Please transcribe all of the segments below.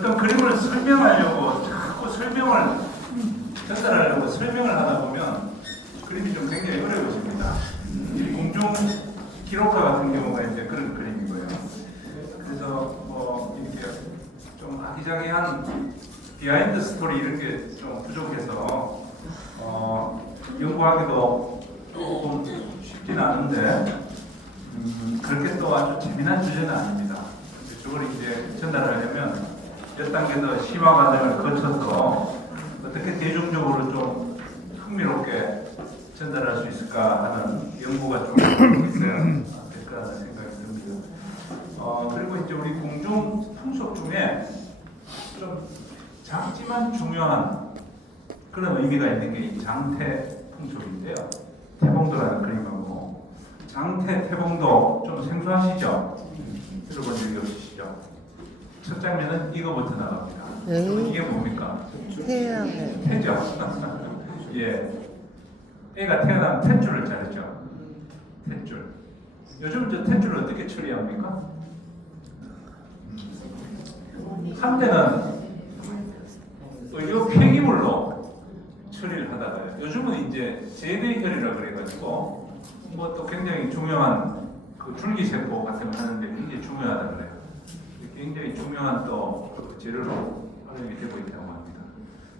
어떤 그림을 설명하려고 자꾸 전달하려고 설명을 하다 보면 그림이 좀 굉장히 어려워집니다. 이 공중 기록화 같은 경우가 이제 그런 그림이고요. 그래서 뭐 이렇게 좀 아기자기한 비하인드 스토리 이런 게 좀 부족해서 연구하기도 조금 쉽진 않은데 그렇게 또 아주 재미난 주제는 아닙니다. 저걸 이제 전달하려면 몇 단계 더 심화 과정을 거쳐서 어떻게 대중적으로 좀 흥미롭게 전달할 수 있을까 하는 연구가 좀 있어야 될 거라는 생각이 듭니다. 그리고 이제 우리 공중 풍속 중에 좀 작지만 중요한 그런 의미가 있는 게 이 장태 풍속인데요. 태봉도라는 그림하고 장태, 태봉도 좀 생소하시죠? 들어본 적이 없으시죠? 첫 장면은 이거부터 나갑니다. 이게 뭡니까? 태양을 태죠. 예. 애가 태어나면 탯줄을 자르죠. 탯줄. 요즘 저 탯줄을 어떻게 처리합니까? 한때는 의료 폐기물로 처리를 하다가요. 요즘은 이제 세대혈이라 그래가지고 뭐 또 굉장히 중요한 그 줄기세포 같은 거 하는데 굉장히 중요하다 그래요. 굉장히 중요한 또 재료로 활용이 되고 있다고 합니다.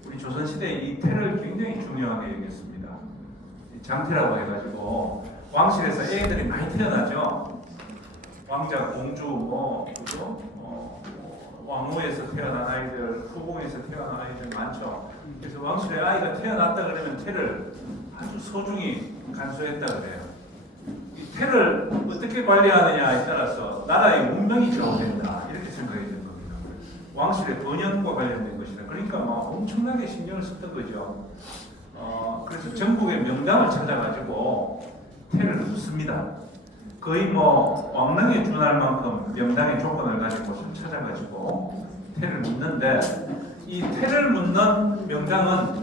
우리 조선시대에 이 태를 굉장히 중요하게 여겼습니다. 장태라고 해가지고 왕실에서 애들이 많이 태어나죠. 왕자, 공주, 그죠? 왕후에서 태어난 아이들, 후궁에서 태어난 아이들 많죠. 그래서 왕실에 아이가 태어났다 그러면 태를 아주 소중히 간수했다 그래요. 이 태를 어떻게 관리하느냐에 따라서 나라의 운명이 좌우된다 이렇게 생각이 되는 겁니다. 왕실의 번영과 관련된 것이다. 그러니까 막 엄청나게 신경을 썼던 거죠. 그래서 전국의 명당을 찾아가지고 태를 묻습니다. 거의 뭐 왕릉에 준할 만큼 명당의 조건을 가지고 찾아가지고 태를 묻는데 이 태를 묻는 명당은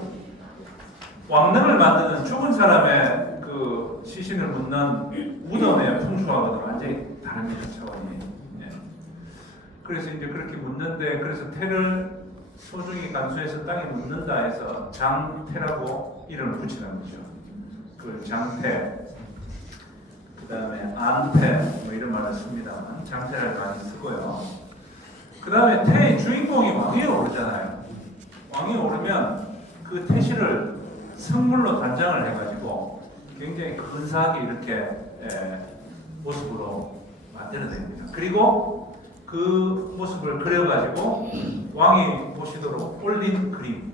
왕릉을 만드는 죽은 사람의 그 시신을 묻는 무덤의 풍수하고는 완전히 다릅니다. 차원이. 예. 그래서 이제 그렇게 묻는데 그래서 태를 소중히 간수해서 땅에 묻는다 해서 장태라고 이름을 붙이는 거죠. 그 장태, 그 다음에 안태 뭐 이런 말을 씁니다만 장태를 많이 쓰고요. 그 다음에 태의 주인공이 왕위에 오르잖아요. 왕위에 오르면 그 태실을 성물로 단장을 해가지고 굉장히 근사하게 이렇게 모습으로 만들어냅니다. 그리고 그 모습을 그려가지고 왕이 보시도록 올린 그림,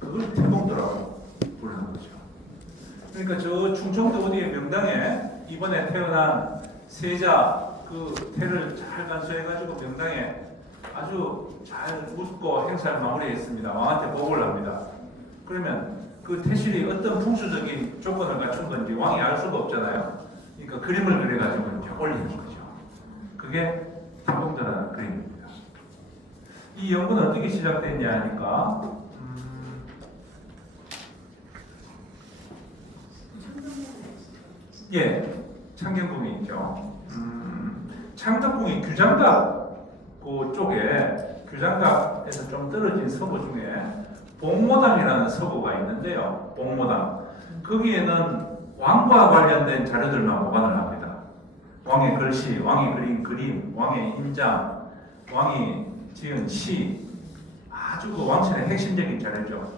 그걸 태봉도라고 부르는 거죠. 그러니까 저 충청도 어디의 명당에 이번에 태어난 세자 그 태를 잘 간수해가지고 명당에 아주 잘 묻고 행사를 마무리했습니다. 왕한테 보고를 합니다. 그러면 그 태실이 어떤 풍수적인 조건을 갖춘 건지 왕이 알 수가 없잖아요. 그러니까 그림을 그려가지고 이제 올리는 거죠. 그게 태봉도라는 그림입니다. 이 연구는 어떻게 시작됐냐 하니까 예, 창경궁이 있죠. 창덕궁이 규장각 그 쪽에 규장각에서 좀 떨어진 서부 중에 복모당이라는 서구가 있는데요. 복모당. 거기에는 왕과 관련된 자료들만 보관을 합니다. 왕의 글씨, 왕이 그린 그림, 왕의 인장, 왕이 지은 시, 아주 그 왕실의 핵심적인 자료죠.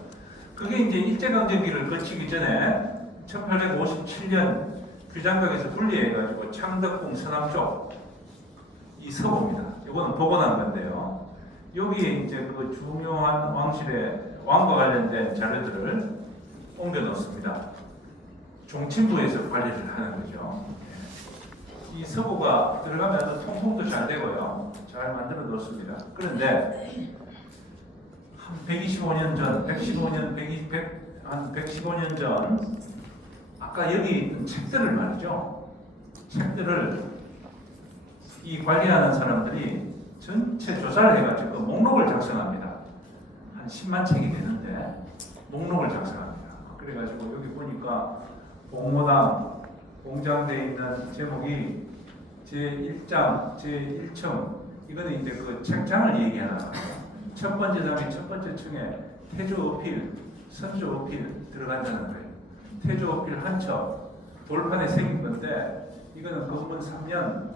그게 이제 일제강점기를 거치기 전에 1857년 규장각에서 분리해가지고 창덕궁 서남쪽 이 서구입니다. 이거는 복원한 건데요. 여기에 이제 그 중요한 왕실의 왕과 관련된 자료들을 옮겨 놓습니다. 종친부에서 관리를 하는 거죠. 이 서구가 들어가면 아주 통풍도 잘 되고요. 잘 만들어 놓습니다. 그런데 한 125년 전, 115년 전 아까 여기 있는 책들을 말이죠. 책들을 이 관리하는 사람들이 전체 조사를 해가지고 목록을 작성합니다. 한 10만 책이 되는데 목록을 작성합니다. 그래가지고 여기 보니까 복모당 공장되어 있는 제목이 제1장, 제1층 이거는 이제 그 책장을 얘기하는 거예요. 첫 번째 장의 첫 번째 층에 태조 어필, 선조 어필 들어간다는 거예요. 태조 어필 한 척 돌판에 새긴 건데 이거는 건문 3년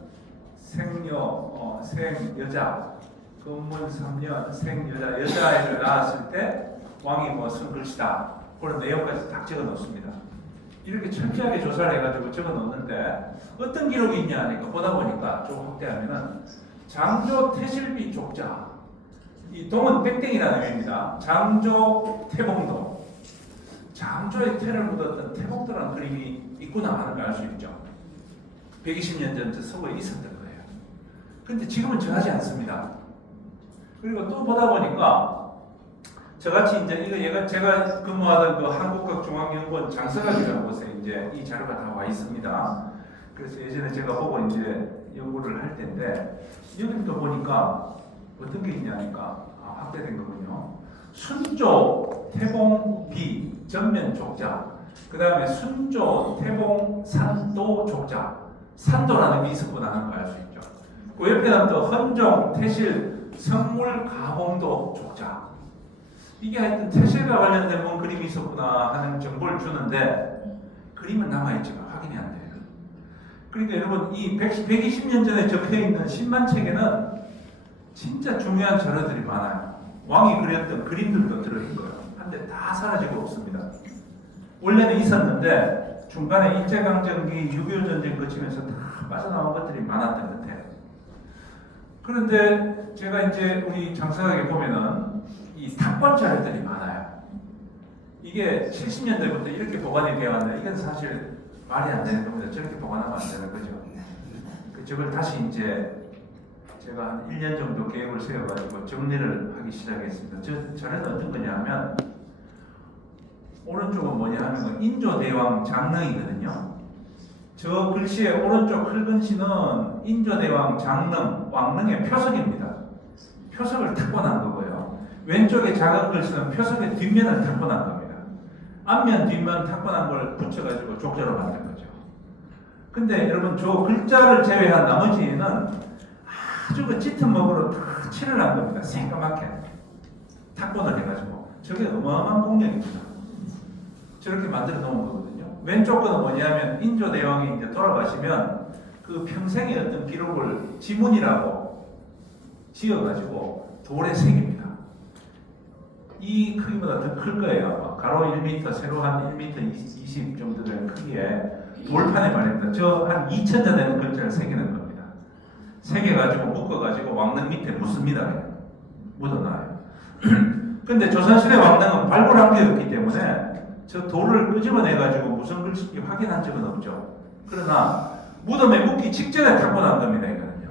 생여자 건문 3년 생여자 여자아이를 낳았을 때 왕이 뭐 쓴 글씨다 그런 내용까지 딱 적어 놓습니다. 이렇게 철저하게 조사를 해가지고 적어 놓는데 어떤 기록이 있냐 하니까 보다 보니까 좀 확대하면은 장조 태실비 족자 이 동은 땡땡이라는 의미입니다. 장조 태봉도 장조의 태를 묻었던 태봉도라는 그림이 있구나 하는 걸 알 수 있죠. 120년 전 저 서구에 있었던 거예요. 근데 지금은 전하지 않습니다. 그리고 또 보다 보니까 저같이 이제 이거 제가 근무하던 그 한국학중앙연구원 장서각이라는 곳에 이제 이 자료가 다 와 있습니다. 그래서 예전에 제가 보고 이제 연구를 할 텐데 여기 또 보니까 어떤 게 있냐니까 확대된 거군요. 순조 태봉비 전면 족자, 그 다음에 순조 태봉 산도 족자, 산도라는 게 있었구나 하는 걸 알 수 있죠. 그 옆에는 또 헌종 태실 성물 가홍도 족자. 이게 하여튼 태실과 관련된 뭔 그림이 있었구나 하는 정보를 주는데 그림은 남아있지만 확인이 안 돼요. 그러니까 여러분 이 120년 전에 적혀있는 신만책에는 진짜 중요한 자료들이 많아요. 왕이 그렸던 그림들도 들어있고요. 한데 다 사라지고 없습니다. 원래는 있었는데 중간에 일제강점기 6.25전쟁 거치면서 다 빠져나온 것들이 많았던 것 같아요. 그런데 제가 이제 우리 장서각에 보면은 이 탁본 자료들이 많아요. 이게 70년대부터 이렇게 보관이 되어 왔는데 이건 사실 말이 안 되는 겁니다. 저렇게 보관하면 안 되는 거죠. 저걸 다시 이제 제가 한 1년 정도 계획을 세워가지고 정리를 하기 시작했습니다. 저 자료는 어떤 거냐 하면 오른쪽은 뭐냐 하면 인조대왕 장릉이거든요. 저 글씨의 오른쪽 붉은 시는 인조대왕 장릉, 왕릉의 표석입니다. 표석을 탁본한 거고요. 왼쪽에 작은 글씨는 표석의 뒷면을 탁본한 겁니다. 앞면, 뒷면 탁본한 걸 붙여가지고 족자로 만든 거죠. 근데 여러분 저 글자를 제외한 나머지는 아주 그 짙은 먹으로 다 칠을 한 겁니다. 새까맣게 탁본을 해가지고 저게 어마어마한 공력입니다. 저렇게 만들어 놓은 거거든요. 왼쪽 거는 뭐냐면 인조대왕이 이제 돌아가시면 그 평생의 어떤 기록을 지문이라고 지어가지고 돌에 새깁니다. 이 크기보다 더 클 거예요. 가로 1m, 세로 한 1m 20 정도 되는 크기에 돌판에 말입니다. 저 한 2000자 되는 글자를 새기는 겁니다. 새겨가지고 묶어가지고 왕릉 밑에 묻습니다. 묻어놔요. 근데 조선시대 왕릉은 발굴한 게 없기 때문에 저 돌을 끄집어내가지고 무슨 글씨인지 확인한 적은 없죠. 그러나 무덤에 묻기 직전에 탁본한 겁니다. 이거는요.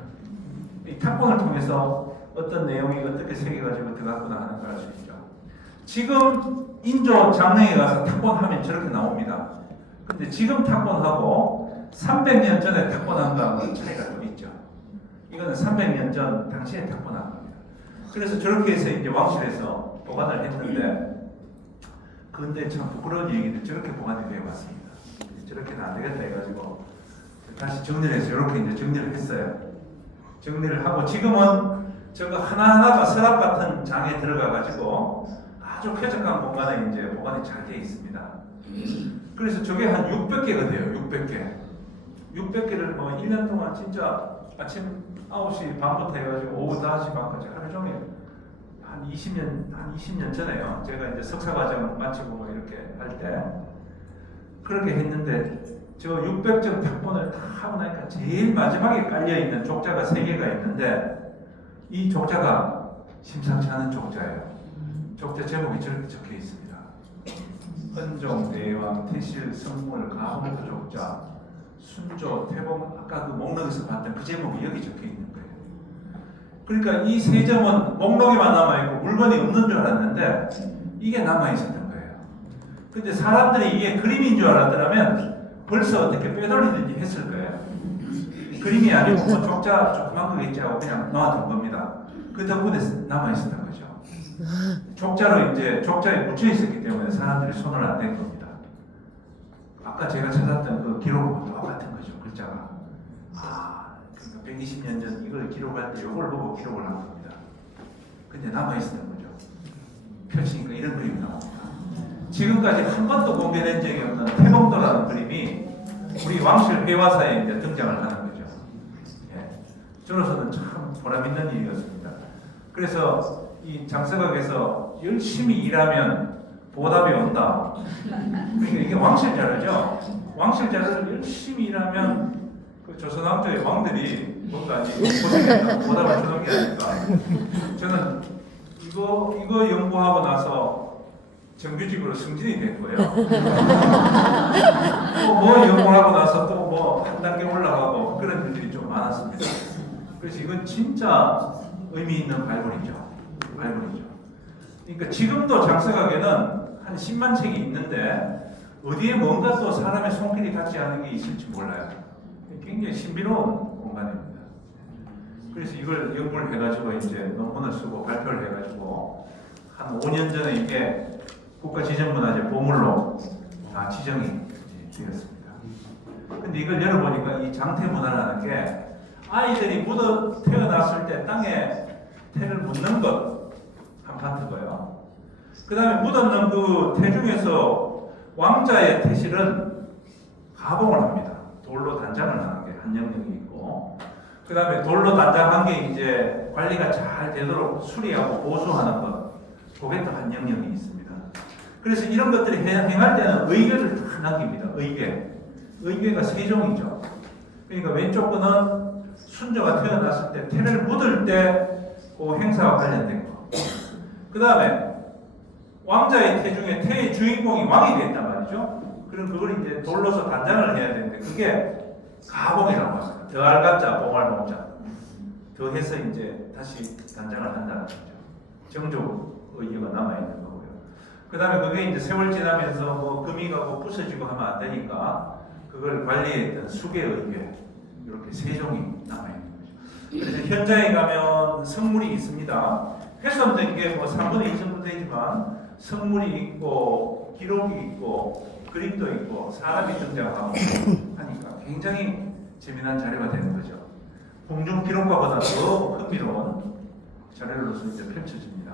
이 탁본을 통해서 어떤 내용이 어떻게 새겨가지고 들어갔구나 하는 걸 알 수 있죠. 지금 인조 장릉에 가서 탁본하면 저렇게 나옵니다. 근데 지금 탁본하고 300년 전에 탁본한 거하고는 차이가 좀 있죠. 이거는 300년 전 당시에 탁본한 겁니다. 그래서 저렇게 해서 이제 왕실에서 보관을 했는데 근데 참 부끄러운 얘기도 저렇게 보관이 되어 왔습니다. 저렇게는 안 되겠다 해가지고 다시 정리를 해서 이렇게 이제 정리를 했어요. 정리를 하고 지금은 저거 하나하나가 서랍 같은 장에 들어가가지고 아주 쾌적한 공간에 이제 보관이 잘 되어 있습니다. 그래서 저게 한 600개가 돼요. 600개. 600개를 뭐 1년 동안 진짜 아침 9시 반부터 해가지고 오후 5시 반까지 하루 종일 한 20년 전에요. 제가 이제 석사과정 마치고 뭐 이렇게 할 때 그렇게 했는데 저 600점 탁본을 다 하고 나니까 제일 마지막에 깔려있는 족자가 3개가 있는데 이 족자가 심상치 않은 족자예요. 족자 제목이 저렇게 적혀 있습니다. 헌종, 대왕, 태실, 성물, 가홍도 족자, 순조, 태봉, 아까 그 목록에서 봤던 그 제목이 여기 적혀 있는 거예요. 그러니까 이 세 점은 목록에만 남아있고 물건이 없는 줄 알았는데 이게 남아있었던 거예요. 근데 사람들이 이게 그림인 줄 알았더라면 벌써 어떻게 빼돌리든지 했을 거예요. 그림이 아니고 뭐 족자 조그만 거겠지 하고 그냥 놔둔 겁니다. 그 덕분에 남아있었던 거죠. 족자로 이제 족자에 묻혀 있었기 때문에 사람들이 손을 안 댄 겁니다. 아까 제가 찾았던 그 기록하고 똑같은 거죠. 글자가. 그러니까 120년 전 이걸 기록할 때 이걸 보고 기록을 한 겁니다. 근데 남아있었던 펼치니까 이런 그림이 나옵니다. 지금까지 한 번도 공개된 적이 없는 태봉도라는 그림이 우리 왕실 회화사에 이제 등장을 하는 거죠. 예. 저로서는 참 보람있는 일이었습니다. 그래서 이 장서각에서 열심히 일하면 보답이 온다. 그러니까 이게 왕실 자료죠. 왕실 자료를 열심히 일하면 그 조선 왕조의 왕들이 뭔가 고생했다고 보답을 주는 게 아닐까. 저는 이거 연구하고 나서 정규직으로 승진이 됐고요. 뭐 연구하고 나서 또 뭐 한 단계 올라가고 그런 일들이 좀 많았습니다. 그래서 이건 진짜 의미 있는 발굴이죠. 그러니까 지금도 장서각에는 한 10만 책이 있는데 어디에 뭔가 또 사람의 손길이 닿지 않은 게 있을지 몰라요. 굉장히 신비로운 공간입니다. 그래서 이걸 연구를 해가지고 이제 논문을 쓰고 발표를 해가지고 한 5년 전에 이게 국가지정문화재 보물로 다 지정이 되었습니다. 근데 이걸 열어보니까 이 장태문화라는 게 아이들이 태어났을 때 땅에 태를 묻는 것 한 파트고요. 그 다음에 묻었는 그 태 중에서 왕자의 태실은 가봉을 합니다. 돌로 단장을 하는 게 한 영역이 있고, 그 다음에 돌로 단장한 게 이제 관리가 잘 되도록 수리하고 보수하는 것, 그게 또 한 영역이 있습니다. 그래서 이런 것들이 행할 때는 의궤를 다 남깁니다. 의궤가 세 종이죠. 그러니까 왼쪽 거는 순조가 태어났을 때 태를 묻을 때 그 행사와 관련된 거. 그 다음에 왕자의 태 중에 태의 주인공이 왕이 됐단 말이죠. 그럼 그걸 이제 돌로서 단장을 해야 되는데 그게 가봉이라고 합니다. 더할 가자 봉할 봉자 더해서 이제 다시 단장을 한다는 거죠. 정조 의궤가 남아 있는 거고요. 그 다음에 그게 이제 세월 지나면서 뭐 금이 가고 부서지고 하면 안 되니까 그걸 관리했던 수계 의궤 이렇게 세 종이 남아 있는 거죠. 그래서 현장에 가면 성물이 있습니다. 훼손된 게 뭐 3분의 2 정도 되지만 성물이 있고 기록이 있고 그림도 있고 사람이 등장하고 하니까 굉장히 재미난 자료가 되는 거죠. 공중 기록과보다 더 흥미로운 자료로서 이제 펼쳐집니다.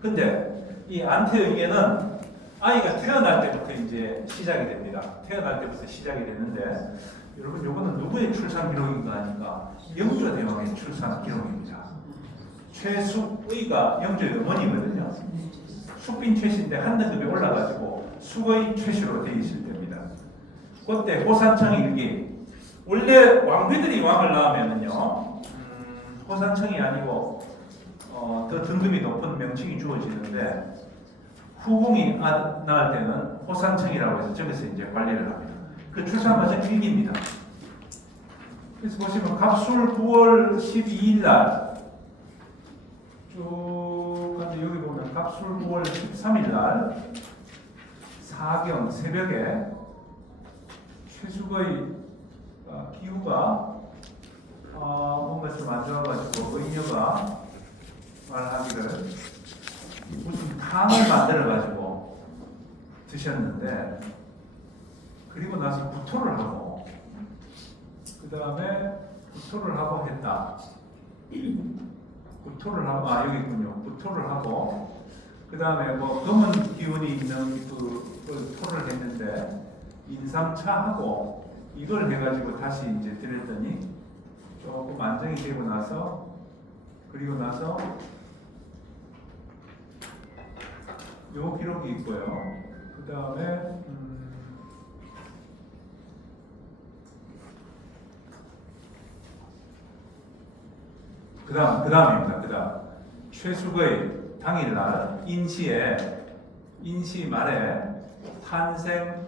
근데 이 안태의궤는 아이가 태어날 때부터 이제 시작이 됩니다. 태어날 때부터 시작이 되는데 여러분 요거는 누구의 출산 기록인가 하니까 영조대왕의 출산 기록입니다. 최숙의가 영조의 어머니거든요. 숙빈 최씨인데 한 등급이 올라가지고 숙의 최씨로 되어 있을 때입니다. 그때 호산청 일기 원래 왕비들이 왕을 낳으면은요 호산청이 아니고 더 등급이 높은 명칭이 주어지는데 후궁이 낳을 때는 호산청이라고 해서 저기서 이제 관리를 합니다. 그 출산 과정 일기입니다. 그래서 보시면 갑술 9월 12일 날 쭉 가서 여기 보면 갑술 9월 13일 날 사경 새벽에 최숙의 기후가 뭔가 좀 안 좋아가지고 의녀가 말하기를 무슨 탕을 만들어가지고 드셨는데 그리고 나서 구토를 하고 그 다음에 구토를 하고 했다. 구토를 하고 여기 있군요. 구토를 하고 그 다음에 뭐 검은 기운이 있는 그 토를 했는데 인삼차하고 이걸 해가지고 다시 이제 드렸더니 조금 안정이 되고 나서 그리고 나서 요 기록이 있고요. 그 다음에 그 다음입니다. 최숙의 당일날 인시 말에 탄생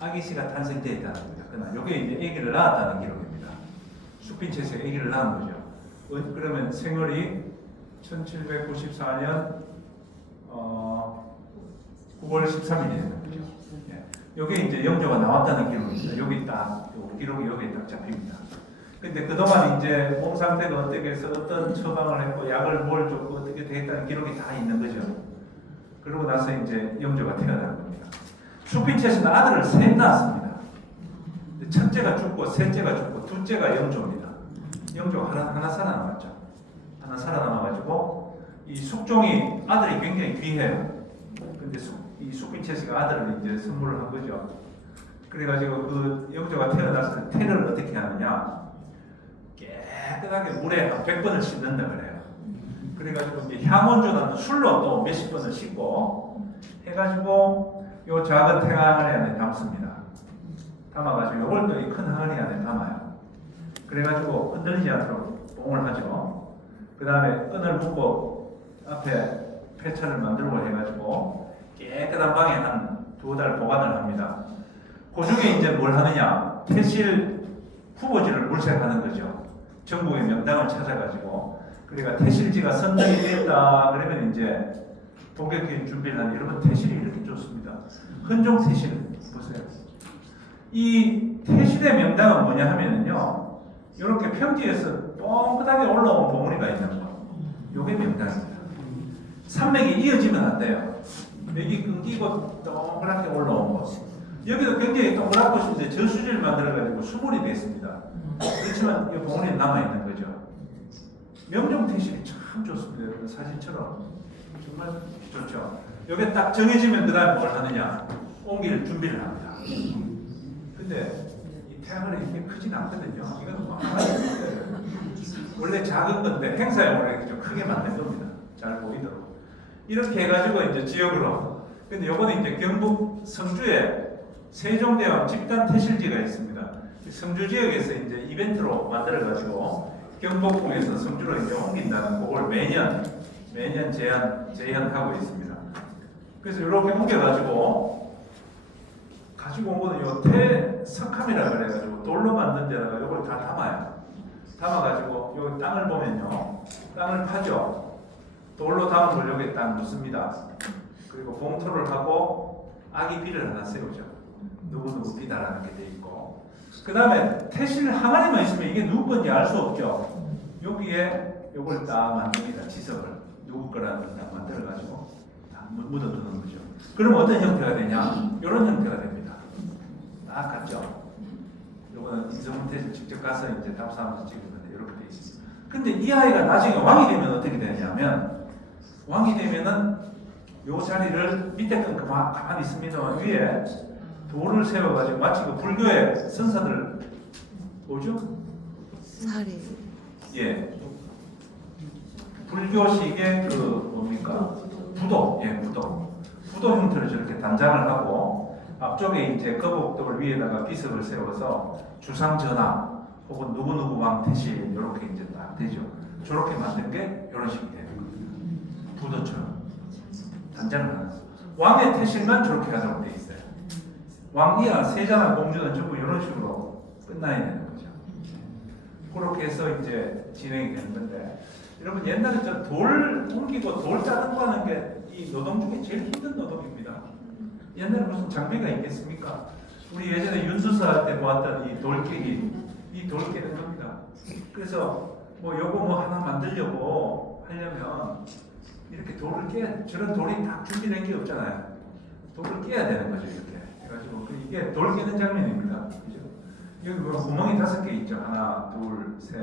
아기씨가 탄생되었다는 겁니다. 그러나 요게 이제 아기를 낳았다는 기록입니다. 숙빈 최씨가 아기를 낳은 거죠. 그러면 생월이 1794년 9월 13일이 되는 거죠. 요게 이제 영조가 나왔다는 기록입니다. 여기 딱 기록이 여기 딱 잡힙니다. 근데 그동안 이제 몸 상태가 어떻게 해서 어떤 처방을 했고 약을 뭘 줬고 어떻게 됐다는 기록이 다 있는 거죠. 그러고 나서 이제 영조가 태어난 겁니다. 숙빈채씨는 아들을 셋 낳았습니다. 첫째가 죽고 셋째가 죽고 둘째가 영조입니다. 영조가 하나 살아남았죠. 하나 살아남아가지고 이 숙종이 아들이 굉장히 귀해요. 근데 이 숙빈채씨가 아들을 이제 선물을 한 거죠. 그래가지고 그 영조가 태어났을 때 태를 어떻게 하느냐, 깨끗하게 물에 한 100번을 씻는다 그래요. 그래가지고 이제 향원주라는 술로 또 몇십 번을 씻고 해가지고 요 작은 태항아리 안에 담습니다. 담아가지고 요걸 또 이 큰 항아리 안에 담아요. 그래가지고 흔들리지 않도록 봉을 하죠. 그 다음에 끈을 묶고 앞에 폐차를 만들고 해가지고 깨끗한 방에 한 2달 보관을 합니다. 그 중에 이제 뭘 하느냐, 태실 후보지를 물색하는 거죠. 전국의 명당을 찾아가지고. 그러니까 태실지가 선정이 됐다 그러면 이제 본격적인 준비를 하는, 여러분 태실이 이렇게 좋습니다. 헌종 태실 보세요. 이 태실의 명당은 뭐냐 하면은요, 이렇게 평지에서 뻥끗하게 올라온 봉우리가 있는 거, 요게 명당입니다. 산맥이 이어지면 안 돼요. 여기 끊기고 동그랗게 올라온 거, 여기도 굉장히 동그랗고 이제 저수지를 만들어가지고 수몰이 되어 있습니다. 그렇지만 이 봉우리는 남아있는 거죠. 명종 태실이 참 좋습니다. 여러분 사진처럼 정말 좋죠. 여기 딱 정해지면 그 다음에 뭘 하느냐, 옮길 준비를 합니다. 근데 이 태양은 이렇게 크진 않거든요. 이건 뭐 원래 작은 건데 행사에 원래 좀 크게 만든 겁니다. 잘 보이도록. 이렇게 해가지고 이제 지역으로. 근데 요거는 이제 경북 성주에 세종대왕 집단 태실지가 있습니다. 성주 지역에서 이제 이벤트로 만들어가지고 경복궁에서 성주로 이제 옮긴다는 그걸 매년 제한하고 있습니다. 그래서 이렇게 옮겨가지고 가지고 온 거는 요 태석함이라 그래가지고 돌로 만든 데다가 이걸 다 담아요. 담아가지고 여기 땅을 보면요, 땅을 파죠. 돌로 담은 걸 여기 딱 넣습니다. 그리고 봉투를 하고 아기 비를 하나 세우죠. 누구 비다라는 게 돼 있고. 그 다음에 태실 항아리만 있으면 이게 누구 건지 알 수 없죠. 여기에 요걸 딱 만듭니다. 지석을 누구 거라는 걸 딱 만들어가지고 딱 묻어두는 거죠. 그럼 어떤 형태가 되냐? 이런 형태가 됩니다. 딱 같죠. 요거는 인성문 태실 직접 가서 이제 답사하면서 찍은 건데 이렇게 돼 있습니다. 근데 이 아이가 나중에 왕이 되면 어떻게 되냐면, 왕이 되면은 요 자리를 밑에 건 가만히 있습니다만 위에 돌을 세워가지고 마치 그 불교의 선사들 뭐죠? 사리. 예. 불교식의 그 뭡니까? 부도. 예, 부도. 부도 형태로 저렇게 단장을 하고 앞쪽에 이제 거복돌 위에다가 비석을 세워서 주상전하 혹은 누구누구 왕 태실 이렇게 이제 딱 되죠. 저렇게 만든 게 이런 식이 되는 거예요. 부도처럼 단장을 하는. 왕의 태실만 저렇게 하자고 돼 있어요. 왕이야 세자나 공주는 전부 이런 식으로 끝나야 되는 거죠. 그렇게 해서 이제 진행이 되는 건데, 여러분 옛날에 저 돌 옮기고 돌 자른 거 하는 게 이 노동 중에 제일 힘든 노동입니다. 옛날에 무슨 장비가 있겠습니까? 우리 예전에 윤수사 할 때 보았던 이 돌깨기, 이 돌 깨는 겁니다. 그래서 뭐 요거 뭐 하나 만들려고 하려면 이렇게 돌을 저런 돌이 딱 준비된 게 없잖아요. 돌을 깨야 되는 거죠, 이렇게. 그래가지고 이게 돌 깨는 장면입니다. 그죠? 여기 뭐 구멍이 5개 있죠. 하나, 둘, 셋,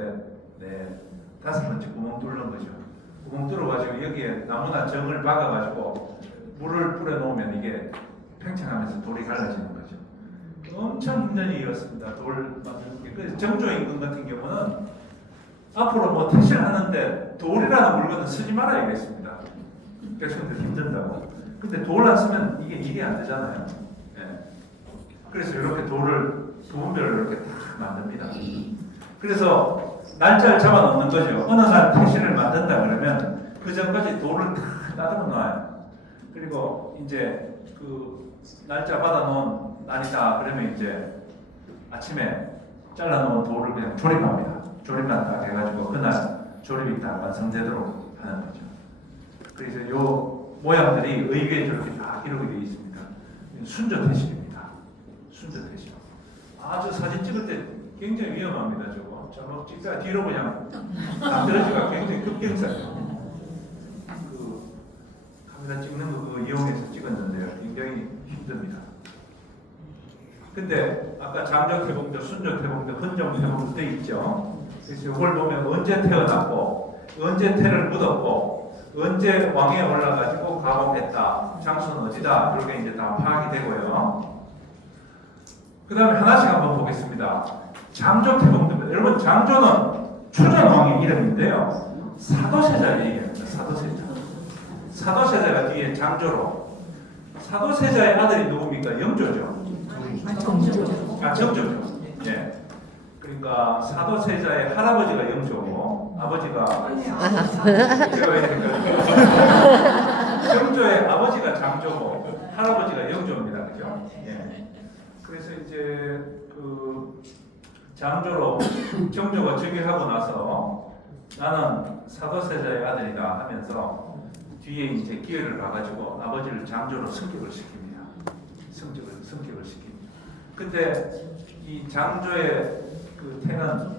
넷, 5번째 구멍 뚫는 거죠. 구멍 뚫어가지고 여기에 나무나 정을 박아가지고 물을 뿌려 놓으면 이게 팽창하면서 돌이 갈라지는 거죠. 엄청 힘든 일이었습니다. 돌 만드는 게. 그래서 정조 임금 같은 경우는 앞으로 뭐 태실하는데 돌이라는 물건은 쓰지 말아야겠습니다. 백성들 힘든다고. 근데 돌 안 쓰면 이게 일이 안 되잖아요. 예. 그래서 이렇게 돌을 부분별로 이렇게 딱 만듭니다. 그래서 날짜를 잡아 놓는 거죠. 어느 날 태실을 만든다 그러면 그 전까지 돌을 다 따듬어 놔요. 그리고 이제 그 날짜 받아 놓은 날이다 그러면 이제 아침에 잘라 놓은 돌을 그냥 조립합니다. 조립만 다 해가지고 그날 조립이 다 완성되도록 하는 거죠. 그래서 요 모양들이 의궤에 저렇게 다 기록이 되어 있습니다. 순조 태실입니다. 순조 태실. 아주 사진 찍을 때 굉장히 위험합니다. 저거 잘못 찍다가 뒤로 그냥 남들어지가 굉장히 급경사예요. 그 카메라 찍는 거 그거 이용해서 찍었는데요. 굉장히 힘듭니다. 근데 아까 장조 태봉도, 순조 태봉도, 헌정 태봉도 돼 있죠. 그래서 이걸 보면 언제 태어났고, 언제 태를 묻었고, 언제 왕에 올라가지고 가공했다, 장소는 어디다, 이렇게 이제 다 파악이 되고요. 그 다음에 하나씩 한번 보겠습니다. 장조 태봉도입니다. 여러분, 장조는 추전왕의 이름인데요, 사도세자를 얘기합니다. 사도세자가 뒤에 장조로. 사도세자의 아들이 누굽니까? 영조죠. 정조죠. 예. 그러니까 사도세자의 할아버지가 영조고 아버지가 정조의 아버지가 장조고 할아버지가 영조입니다. 그죠? 예. 그래서 이제 그 장조로 정조가 즉위하고 나서 나는 사도세자의 아들이다 하면서 뒤에 이제 기회를 봐가지고 아버지를 장조로 승격을 시킵니다. 승격을 시킵니다. 근데 이 장조의 그 태는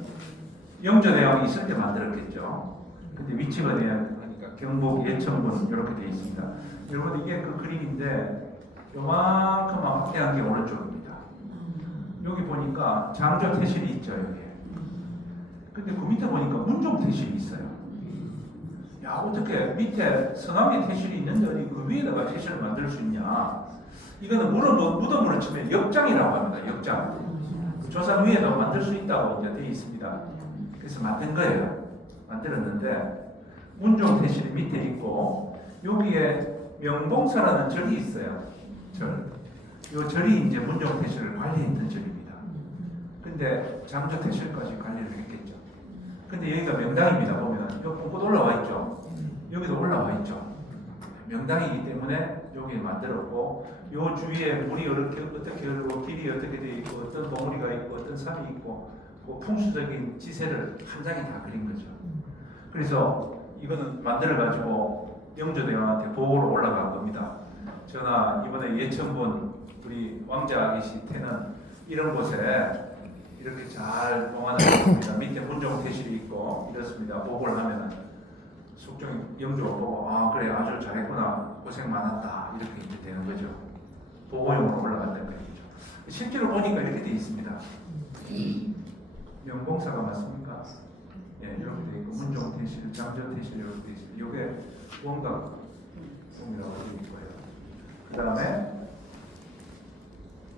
영조대왕이 있을 때 만들었겠죠. 근데 위치가 그러니까 경북 예천군 이렇게 되어 있습니다. 여러분, 이게 그 그림인데 요만큼만 확대한 게 오른쪽입니다. 여기 보니까 장조 태실이 있죠, 여기. 근데 그 밑에 보니까 문종 태실이 있어요. 야, 어떻게 밑에 서남의 태실이 있는데 그 위에다가 태실을 만들 수 있냐? 이거는 무덤으로 치면 역장이라고 합니다. 역장. 조상 위에도 만들 수 있다고 이제 되어 있습니다. 그래서 만든 거예요. 만들었는데 문종 태실이 밑에 있고 여기에 명봉사라는 절이 있어요. 이 절이 이제 문종 태실을 관리했던 절입니다. 근데 장조 태실까지 관리를 했겠죠. 근데 여기가 명당입니다. 보면 여기 벚꽃 올라와 있죠. 여기도 올라와 있죠. 명당이기 때문에 여기 만들었고, 요 주위에 물이 이렇게 어떻게 흐르고 길이 어떻게 되어 있고 어떤 봉우리가 있고 어떤 산이 있고 그 풍수적인 지세를 한 장에 다 그린 거죠. 그래서 이거는 만들어 가지고 영조대왕한테 보고로 올라간 겁니다. 전하, 이번에 예천군 우리 왕자 아기씨 태는 이런 곳에 이렇게 잘 봉안을 했습니다. 밑에 문종 태실이 있고 이렇습니다. 보고를 하면은 숙종 영조가 보고, 아 그래, 아주 잘했구나, 고생 많았다, 이렇게 이제 되는 거죠. 보고용으로 올라간다는 얘기죠. 실제로 보니까 이렇게 돼 있습니다. 명봉사가 맞습니까? 예, 이렇게 돼 있고 문종 태실, 장조 태실 이렇게 돼 있습니다. 이게 원각 동이라고 되어 있고요. 그 다음에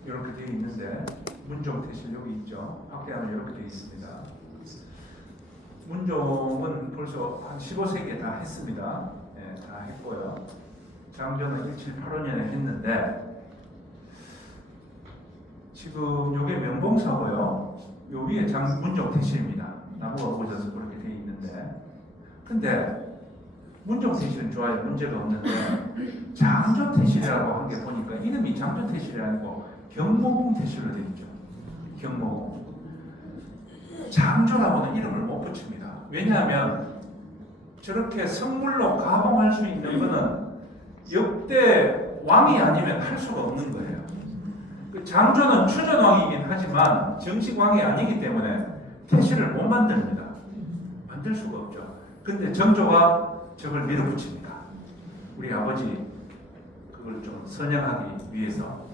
이렇게 되어 있는데 문종 태실 여기 있죠. 확대하면 이렇게 되어 있습니다. 문종은 벌써 한 15세기에 다 했습니다. 예, 다 했고요. 장조는 1785년에 했는데 지금 요게 명봉사고요. 요 위에 문종 태실입니다. 나무가 꽂아서 그렇게 되어 있는데, 근데 문종 태실은 좋아요. 문제가 없는데 장조 태실이라고 한 게 보니까 이름이 장조 태실이 아니고 경모궁 태실로 되어 있죠. 경모궁. 장조라고는 이름을 못 붙입니다. 왜냐하면 저렇게 성물로 가공할 수 있는 것은 역대 왕이 아니면 할 수가 없는 거예요. 그 장조는 추전왕이긴 하지만 정식 왕이 아니기 때문에 태실을 못 만듭니다. 만들 수가 없죠. 근데 정조가 저걸 밀어붙입니다. 우리 아버지 그걸 좀 선양하기 위해서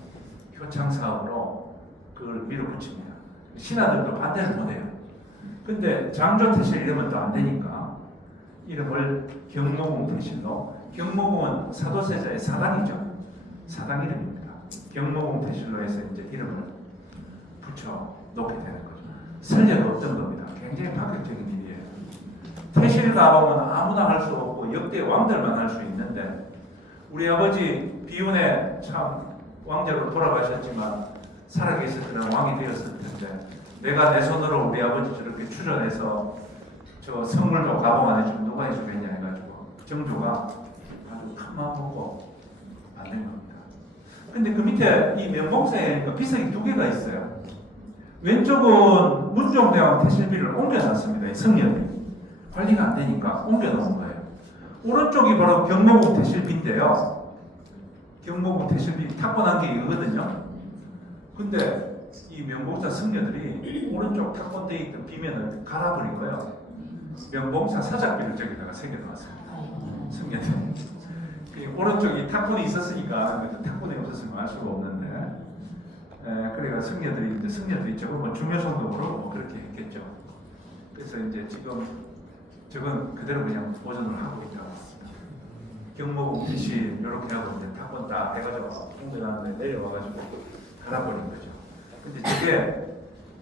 효창 사업으로 그걸 밀어붙입니다. 신하들도 반대를 못해요. 근데 장조 태실 이러면 또 안 되니까 이름을 경모궁 태실로, 경모궁은 사도세자의 사당이죠. 사당 이름입니다. 경모궁 태실로 해서 이제 이름을 붙여 놓게 되는 거죠. 설례가 없던 겁니다. 굉장히 파격적인 일이에요. 태실 가공은 아무나 할 수 없고 역대 왕들만 할 수 있는데, 우리 아버지 비운에 참 왕자로 돌아가셨지만 살아계실 때는 왕이 되었을 텐데, 내가 내 손으로 우리 아버지 저렇게 추전해서 저 성물도 가공 안 해주면 누가 해주겠냐 해가지고 정조가 아주 큰 마음 먹고 만든 겁니다. 근데 그 밑에 이 명봉사에 비석이 두 개가 있어요. 왼쪽은 문종대왕 태실비를 옮겨놨습니다. 이 성녀들이 관리가 안 되니까 옮겨놓은 거예요. 오른쪽이 바로 경모궁 태실비인데요. 경모궁 태실비 탁권한 게 이거거든요. 근데 이 명봉사 승려들이 오른쪽 탁권되어 있던 비면을 갈아버린 거예요. 명봉사 사작비를 저기다가 새겨놓았습니다. 승려들. 오른쪽이 탁권이 있었으니까 탁권이 없었으면 알 수가 없는데, 그래가 승려들이 저거 뭐 중요성도 모르고 뭐 그렇게 했겠죠. 그래서 이제 지금 저건 그대로 그냥 보존을 하고 있다고 합니다. 경모궁 태실 이렇게 하고 이제 탁번 딱 해가지고 홍대나무에 내려와가지고 갈아버린 거죠. 근데 저게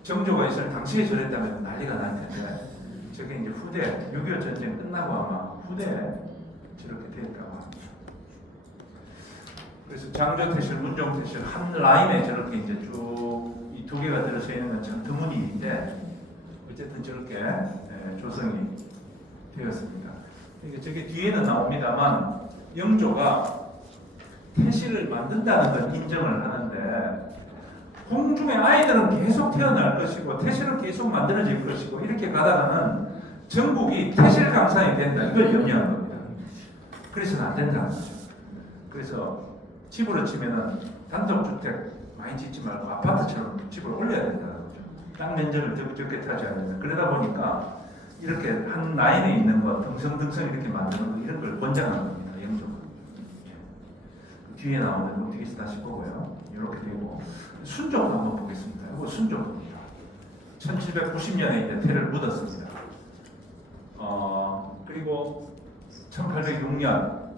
정조가 있을 당시에 저랬다면 난리가 날 텐데 저게 이제 후대 6.25 전쟁 끝나고 아마 후대에 저렇게 됐다고 합니다. 그래서 장조태실, 문종태실 한 라인에 저렇게 이제 쭉 이 두 개가 들어서 있는 건 참 드문 일인데 어쨌든 저렇게 조성이 되었습니다. 그러니까 저게 뒤에는 나옵니다만 영조가 태실을 만든다는 건 인정을 하는데 궁중의 아이들은 계속 태어날 것이고 태실은 계속 만들어질 것이고 이렇게 가다가는 전국이 태실 강산이 된다. 이걸 염려한 겁니다. 그래서는 안 된다는 거죠. 그래서 집으로 치면은 단독주택 많이 짓지 말고 아파트처럼 집을 올려야 된다는 거죠. 땅 면적을 적게 타지 않는다. 그러다 보니까 이렇게 한 라인에 있는 거 덩성덩성 이렇게 만드는 거 이런 걸 권장하는 겁니다. 영조가. 뒤에 나오는 거 뒤에서 다시 보고요. 이렇게 되고 순종도 한번 보겠습니다. 이거 순종입니다. 1790년에 이제 태를 묻었습니다. 그리고 1806년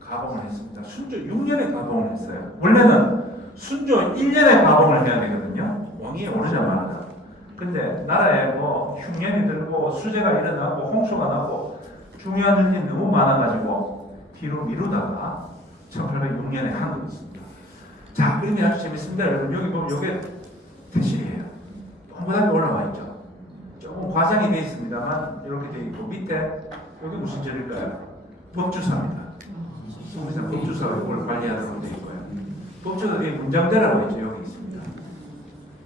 가봉을 했습니다. 순조 6년에 가봉을 했어요. 원래는 순조 1년에 가봉을 해야 되거든요. 왕위에 오르자마자. 근데 나라에 뭐 흉년이 들고 수재가 일어나고 홍수가 나고 중요한 일이 너무 많아가지고 뒤로 미루다가 1806년에 한 거였습니다. 자, 그림이 아주 재밌습니다. 여러분 여기 보면 이게 태실이에요. 동그랗게 올라와 있죠. 조금 과장이 되어 있습니다만 이렇게 되어 있고 밑에 여기 무슨 절일까요? 법주사입니다. 우리는 법주사가 이걸 관리하도록 되어 있고요. 법주사 뒤에 문장대라고 있죠. 여기 있습니다.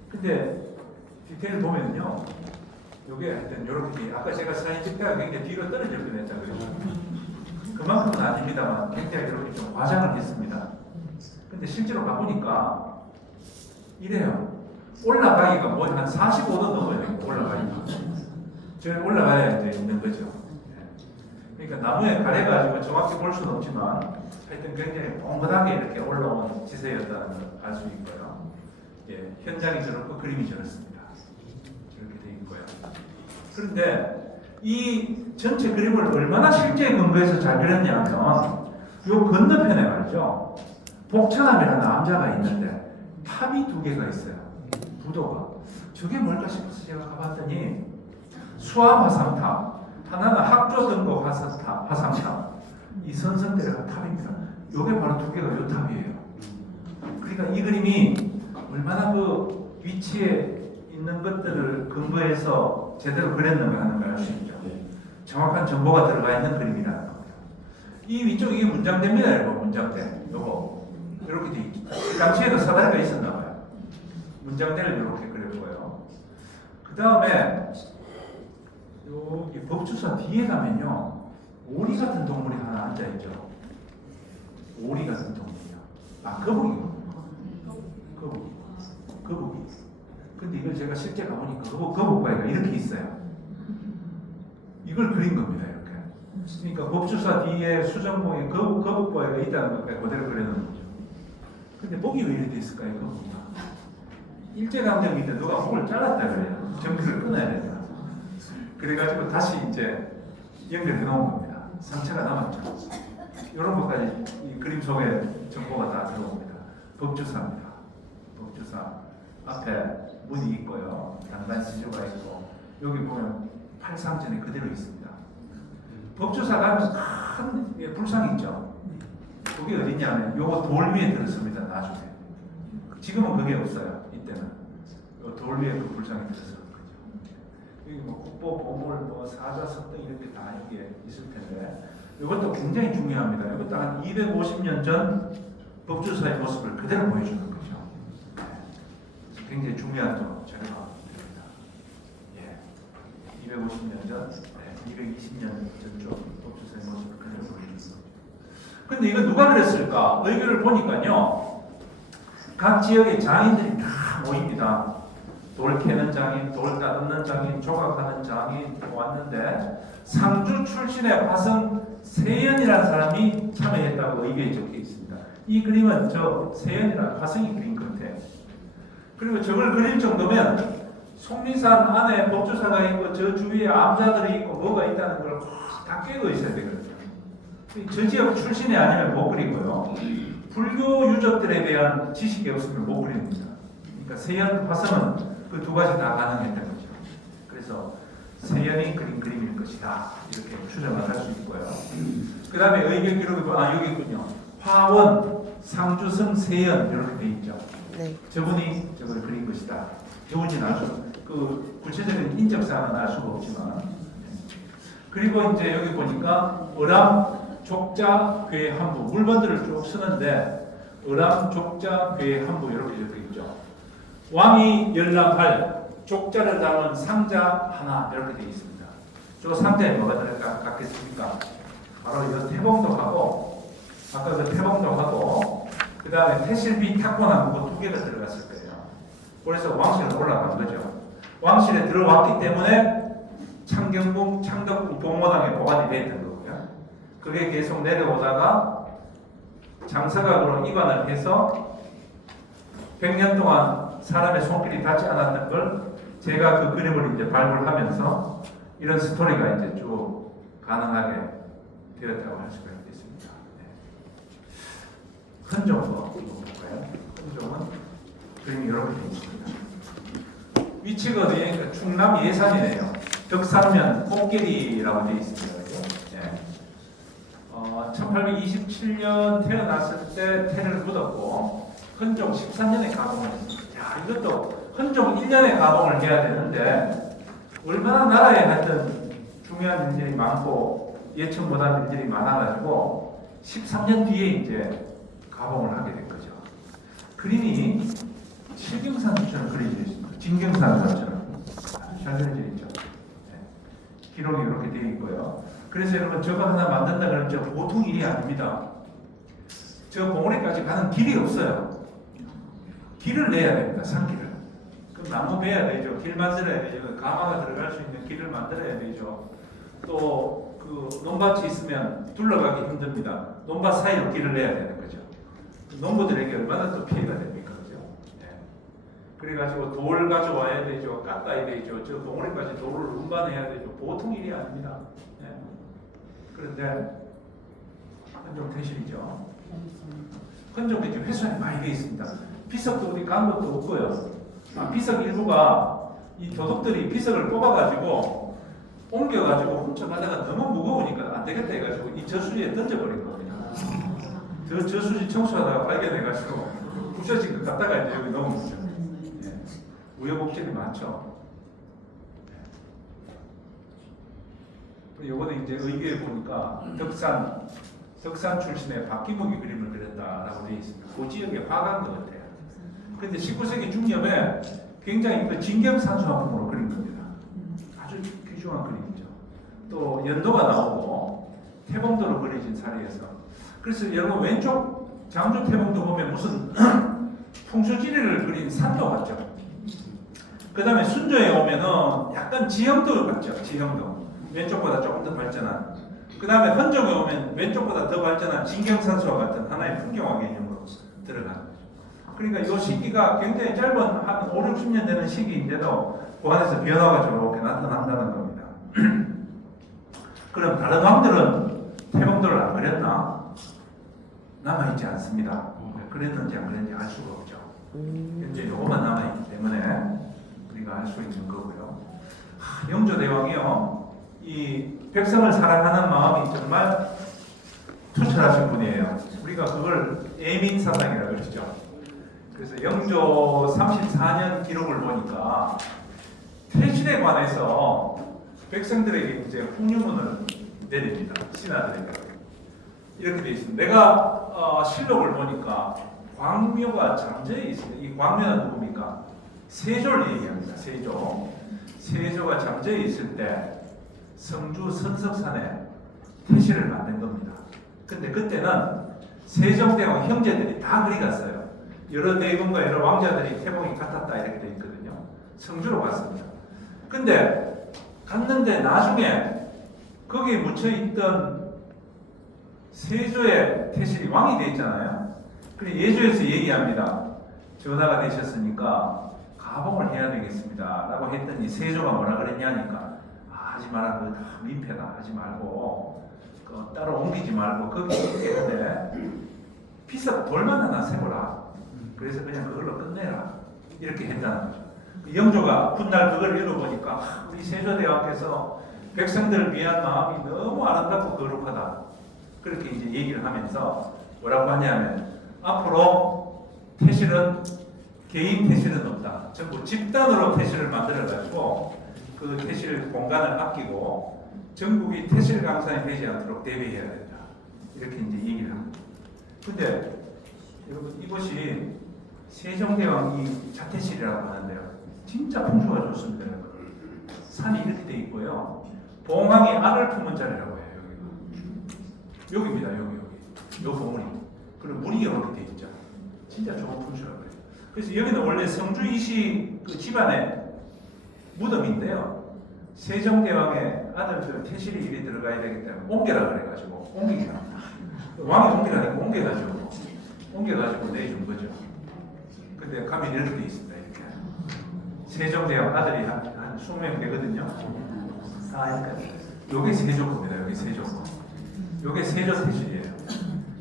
근데 디테일 보면요. 이게 하여튼 이렇게 아까 제가 사진 찍다가 굉장히 뒤로 떨어질 뻔했잖아요. 그만큼은 아닙니다만 굉장히 이렇게 좀 과장을 했습니다. 근데 실제로 가보니까 이래요. 올라가기가 뭐 한 45도 넘어야 되고 올라가기가. 저기 올라가야 이제 있는 거죠. 그러니까 나무에 가려가지고 정확히 볼 수는 없지만 하여튼 굉장히 뻥긋하게 이렇게 올라온 지세였다는 걸 알 수 있고요. 예, 현장이 저렇고 그림이 저렇습니다. 이렇게 돼 있고요. 그런데 이 전체 그림을 얼마나 실제 근거해서 잘 그렸냐면 요 건너편에 말이죠. 복천함이라는 남자가 있는데 탑이 두 개가 있어요. 부도가. 저게 뭘까 싶어서 제가 가봤더니 수암 화삼탑, 하나는 학조 등곡 화삼탑, 이 선성대가 탑입니다. 요게 바로 두 개가 요 탑이에요. 그러니까 이 그림이 얼마나 그 위치에 있는 것들을 근거해서 제대로 그렸는가 하는 걸 알 수 있죠. 정확한 정보가 들어가 있는 그림이라는 겁니다. 이 위쪽 이게 문장대입니다. 여러분 문장대. 요거 이렇게 돼 있죠. 당시에도 사다리가 있었나 봐요. 문장대를 이렇게 그렸고요. 그 다음에 여기 법주사 뒤에 가면요 오리 같은 동물이 하나 앉아 있죠. 오리 같은 동물이요. 아 거북이요. 거북이. 근데 이걸 제가 실제 가보니까 거북바위가 이렇게 있어요. 이걸 그린 겁니다. 이렇게. 그러니까 법주사 뒤에 수정봉에 거북바위가 있다는 것까지 그대로 그려놓은 거죠. 근데 목이 왜 이렇게 됐을까요? 거북이가. 일제강점기 때 누가 목을 잘랐다 그래요. 전기를 끊어야 된다. 그래가지고 다시 이제 연결해 놓은 겁니다. 상처가 남았죠. 이런 것까지 이 그림 속에 정보가 다 들어옵니다. 법주사입니다. 법주사 앞에 문이 있고요. 단단 시조가 있고 여기 보면 팔상전이 그대로 있습니다. 법주사가 큰 불상이 있죠. 그게 어디냐면 요거 돌 위에 들었습니다. 나중에. 지금은 그게 없어요. 이때는 요 돌 위에 그 불상이 들었어요. 여기 뭐 국보, 보물, 뭐 사자, 석등 이렇게 다 여기에 있을 텐데 이것도 굉장히 중요합니다. 이것도 한 250년 전 법주사의 모습을 그대로 보여주는 거죠. 굉장히 중요한 또 자료가 됩니다. 예, 250년 전, 220년 전쪽 법주사의 모습을 그대로 보여주는 거죠. 근데 이거 누가 그랬을까? 의견을 보니까요, 각 지역의 장인들이 다 모입니다. 돌 캐는 장인, 돌 따듬는 장인, 조각하는 장인 왔는데 상주 출신의 화성 세연이라는 사람이 참여했다고 의견이 적혀 있습니다. 이 그림은 저 세연이라는 화성이 그린 것 같아요. 그리고 저걸 그릴 정도면 속리산 안에 법주사가 있고 저 주위에 암자들이 있고 뭐가 있다는 걸 다 깨고 있어야 되거든요. 저 지역 출신이 아니면 못 그리고요. 불교 유적들에 대한 지식이 없으면 못 그립니다. 그러니까 세연 화성은 그 두 가지 다 가능했던 거죠. 그래서 세연이 그린 그림일 것이다 이렇게 추정을 할 수 있고요. 그 다음에 의견 기록이 여기 있군요. 화원, 상주성, 세연 이렇게 돼 있죠. 네. 저분이 저걸 그린 것이다. 누군지는 그 구체적인 인적 사항은 알 수가 없지만, 그리고 이제 여기 보니까 어람, 족자, 괴, 한부 물건들을 쭉 쓰는데 어람, 족자, 괴, 한부 이렇게 적혀 있죠. 왕이 열람할 족자를 담은 상자 하나 이렇게 되어 있습니다. 저 상자에 뭐가 들어갔겠습니까? 바로 이 태봉도하고 아까 그 태봉도하고 그 다음에 태실비 탁권하고 두 개가 들어갔을 거예요. 그래서 왕실로 올라간 거죠. 왕실에 들어왔기 때문에 창경궁, 창덕궁, 동모당에 보관이 되어 있던 거고요. 그게 계속 내려오다가 장서각으로 이관을 해서 100년 동안 사람의 손길이 닿지 않았던 걸 제가 그 그림을 이제 발굴하면서 이런 스토리가 이제 쭉 가능하게 되었다고 할 수가 있겠습니다. 흔적도 볼까요? 흔적은 그림이 이렇게 되어 있습니다. 위치가 어디에? 그러니까 충남 예산이네요. 덕산면 꽃길이라고 되어 있습니다. 1827년 태어났을 때 태를 묻었고 헌종 13년에 가봉을 했습니다. 야, 이것도 헌종 1년에 가봉을 해야 되는데 얼마나 나라에 하여튼 중요한 일들이 많고 예측 못한 일들이 많아가지고 13년 뒤에 이제 가봉을 하게 된 거죠. 그림이 칠경산처럼 그려져 있습니다. 진경산처럼 잘 그려져 있죠. 기록이 이렇게 되어 있고요. 그래서 여러분 저거 하나 만든다 그러면 저 보통 일이 아닙니다. 저 봉우리까지 가는 길이 없어요. 길을 내야 됩니다. 산길을. 그럼 나무 베야 되죠. 길 만들어야 되죠. 가마가 들어갈 수 있는 길을 만들어야 되죠. 또 그 논밭이 있으면 둘러가기 힘듭니다. 논밭 사이로 길을 내야 되는 거죠. 농부들에게 얼마나 또 피해가 됩니까? 그죠? 네. 그래가지고 돌 가져와야 되죠. 깎아야 되죠. 저 봉우리까지 돌을 운반해야 되죠. 보통 일이 아닙니다. 네. 그런데 헌종 태실이죠. 헌종이 지금 훼손이 많이 되어 있습니다. 비석도 어디 간 것도 없고요. 비석 일부가 이 도둑들이 비석을 뽑아가지고 옮겨가지고 훔쳐가다가 너무 무거우니까 안 되겠다 해가지고 이 저수지에 던져버린 겁니다. 저 저수지 청소하다가 발견해가지고 부셔진 거 갖다가 이제 여기 넣은 거죠. 네. 우여곡절이 많죠. 요거는 이제 의궤에 보니까 덕산 출신의 박기목이 그림을 그렸다라고 되어 있습니다. 그 지역의 화가인 것 같아요. 그런데 19세기 중엽에 굉장히 그 진경산수화풍으로 그린 겁니다. 아주 귀중한 그림이죠. 또 연도가 나오고 태봉도로 그려진 사례에서 그래서 여러분 왼쪽 장주 태봉도 보면 무슨 풍수지리를 그린 산도 같죠. 그 다음에 순조에 오면은 약간 지형도 같죠. 지형도 왼쪽보다 조금 더 발전한. 그 다음에 헌종에 오면 왼쪽보다 더 발전한 진경산수와 같은 하나의 풍경화 개념으로 들어가는 거죠. 그러니까 이 시기가 굉장히 짧은 한 5, 60년 되는 시기인데도 그 안에서 변화가 저렇게 나타난다는 겁니다. 그럼 다른 왕들은 태봉도를 안 그렸나? 남아있지 않습니다. 그랬는지 안 그랬는지 알 수가 없죠. 현재 요것만 남아있기 때문에 우리가 알 수 있는 거고요. 영조대왕이요, 이 백성을 사랑하는 마음이 정말 투철하신 분이에요. 우리가 그걸 애민사상이라고 그러죠. 그래서 영조 34년 기록을 보니까 퇴실에 관해서 백성들에게 이제 훈유문을 내립니다. 신하들에게. 이렇게 되어 있습니다. 내가 실록을 보니까 광묘가 잠재해 있습니다. 이 광묘는 누굽니까? 세조를 얘기합니다. 세조가 잠재해 있을 때 성주 선석산에 태실을 만든 겁니다. 근데 그때는 세종대왕 형제들이 다 그리 갔어요. 여러 대군과 여러 왕자들이 태봉이 같았다 이렇게 되어 있거든요. 성주로 갔습니다. 근데 갔는데 나중에 거기에 묻혀있던 세조의 태실이 왕이 되어 있잖아요. 그래 예조에서 얘기합니다. 전하가 되셨으니까 가봉을 해야 되겠습니다 라고 했더니 세조가 뭐라 그랬냐니까 하지 마라. 그거 다 민폐다. 하지 말고 따로 옮기지 말고 거기 있게 하되 비싸 돌만 하나 세워라. 그래서 그냥 그걸로 끝내라. 이렇게 했다는 거죠. 영조가 훗날 그걸 읽어보니까 우리 세조대왕께서 백성들을 위한 마음이 너무 아름답고 거룩하다. 그렇게 이제 얘기를 하면서 뭐라고 하냐면 앞으로 태실은 개인 태실은 없다. 전부 집단으로 태실을 만들어가지고 그 태실 공간을 아끼고 전국이 태실 강산이 되지 않도록 대비해야 된다. 이렇게 이제 얘기를 합니다. 근데 여러분 이것이 세종대왕이 자태실이라고 하는데요. 진짜 풍수가 좋습니다. 산이 이렇게 돼 있고요. 봉황이 알을 품은 자리라고 해요. 여기입니다. 여기. 요 봉우리. 그리고 물이 이렇게 돼 있죠. 진짜 좋은 풍수라고 해요. 그래서 여기는 원래 성주이시 그 집안의 무덤인데요. 세종대왕의 아들들 태실이 이리 들어가야 되기 때문에 옮겨라 그래가지고 옮기기라. 왕이 옮기라니까 옮겨가지고 내준 거죠. 근데 가면 이렇게 돼 있습니다. 이렇게. 세종대왕 아들이 한 20명 되거든요. 이렇게. 요게 세조입니다. 여기 세조. 요게 세조 태실이에요.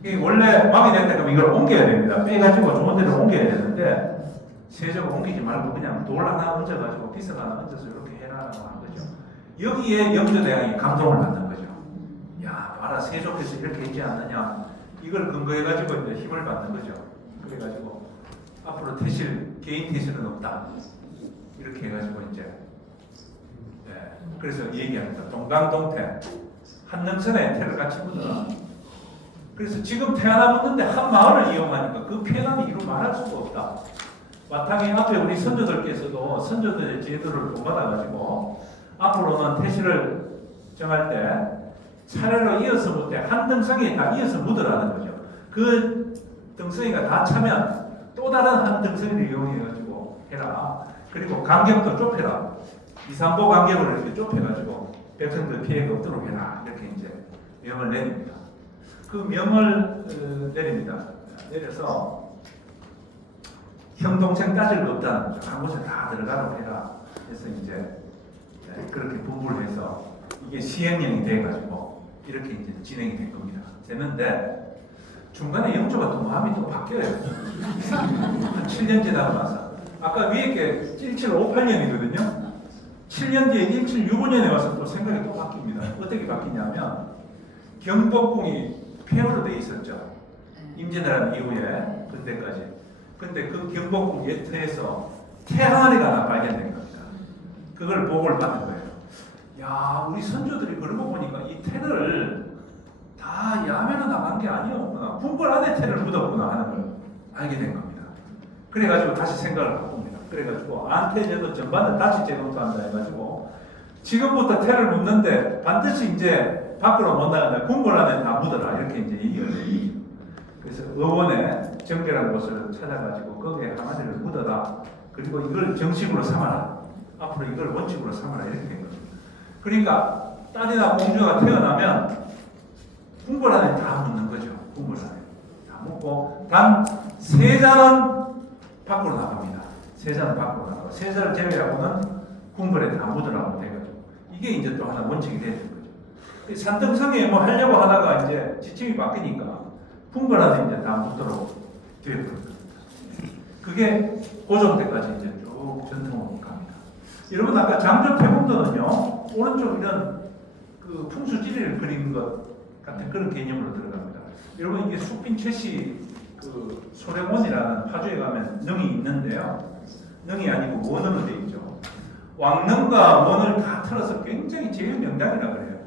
이게 원래 왕이 됐다 그러면 이걸 옮겨야 됩니다. 빼가지고 좋은 데로 옮겨야 되는데 세조가 옮기지 말고 그냥 돌 하나 얹어가지고 비석 하나 얹어서 이렇게 해라라고 한 거죠. 여기에 영조대왕이 감동을 받는 거죠. 야, 봐라 세조께서 이렇게 했지 않느냐. 이걸 근거해가지고 이제 힘을 받는 거죠. 그래가지고 앞으로 태실, 개인 태실은 없다. 이렇게 해가지고 이제 그래서 얘기합니다. 동강동태 한능선에 태를 같이 묻어라. 그래서 지금 태 하나 묻는데 한 마을을 이용하니까 그 쾌감이 이루 말할 수가 없다. 마땅히 앞에 우리 선조들께서도 선조들의 제도를 본받아가지고 앞으로는 태실을 정할 때 차례로 이어서 묻되 한 등성이에 다 이어서 묻으라는 거죠. 그 등성이가 다 차면 또 다른 한 등성이를 이용해가지고 해라. 그리고 간격도 좁혀라. 2, 3보 간격을 이렇게 좁혀가지고 백성들 피해가 없도록 해라. 이렇게 이제 명을 내립니다. 그 명을 내립니다. 내려서 형 동생 따질 거 없다는 거죠. 한 곳에 다 들어가도록 해라. 그래서 이제 그렇게 분부를 해서 이게 시행령이 돼가지고 이렇게 이제 진행이 된 겁니다. 되는데 중간에 영조가 또 마음이 또 바뀌어요. 한 7년 지나고 나서 아까 위에 게 1758년이거든요. 7년 뒤에 1765년에 와서 또 생각이 또 바뀝니다. 어떻게 바뀌냐면 경복궁이 폐허로 돼 있었죠. 임진왜란 이후에 그때까지. 근데 그 경복궁 예터에서 태 항아리가 하나 발견된 겁니다. 그걸 보고를 받은 거예요. 야, 우리 선조들이 그러고 보니까 이 태를 다 야매로 나간 게 아니었구나. 궁궐 안에 태를 묻었구나 하는 걸 알게 된 겁니다. 그래가지고 다시 생각을 바꿉니다. 그래가지고 안태제도 전반을 다시 재검토한다 해가지고 지금부터 태를 묻는데 반드시 이제 밖으로 못 나간다. 궁궐 안에 다 묻어라. 이렇게 이제 얘기를 해요. 그래서 의원에 정결한 곳을 찾아가지고 거기에 항아리를 묻어라. 그리고 이걸 정식으로 삼아라. 앞으로 이걸 원칙으로 삼아라. 이렇게 된 거죠. 그러니까 딸이나 공주가 태어나면 궁궐 안에 다 묻는 거죠. 궁궐 안에 다 묻고 단 세자는 밖으로 나갑니다. 세자는 밖으로 나가고 세자를 제외하고는 궁궐에 다 묻으라고 돼가지고 이게 이제 또 하나 원칙이 되는 거죠. 산등성에 뭐 하려고 하다가 이제 지침이 바뀌니까 궁궐 안에 이제 다 묻도록 되어 겁니다. 그게 고종 때까지 이제 쭉 전통으로 갑니다. 여러분 아까 장조 태공도는요 오른쪽 이런 그 풍수지리를 그린 것 같은 그런 개념으로 들어갑니다. 여러분 이게 숙빈 최씨 그 소래원이라는 파주에 가면 능이 있는데요. 능이 아니고 원으로 되어 있죠. 왕능과 원을 다 틀어서 굉장히 제일 명당이라 그래요.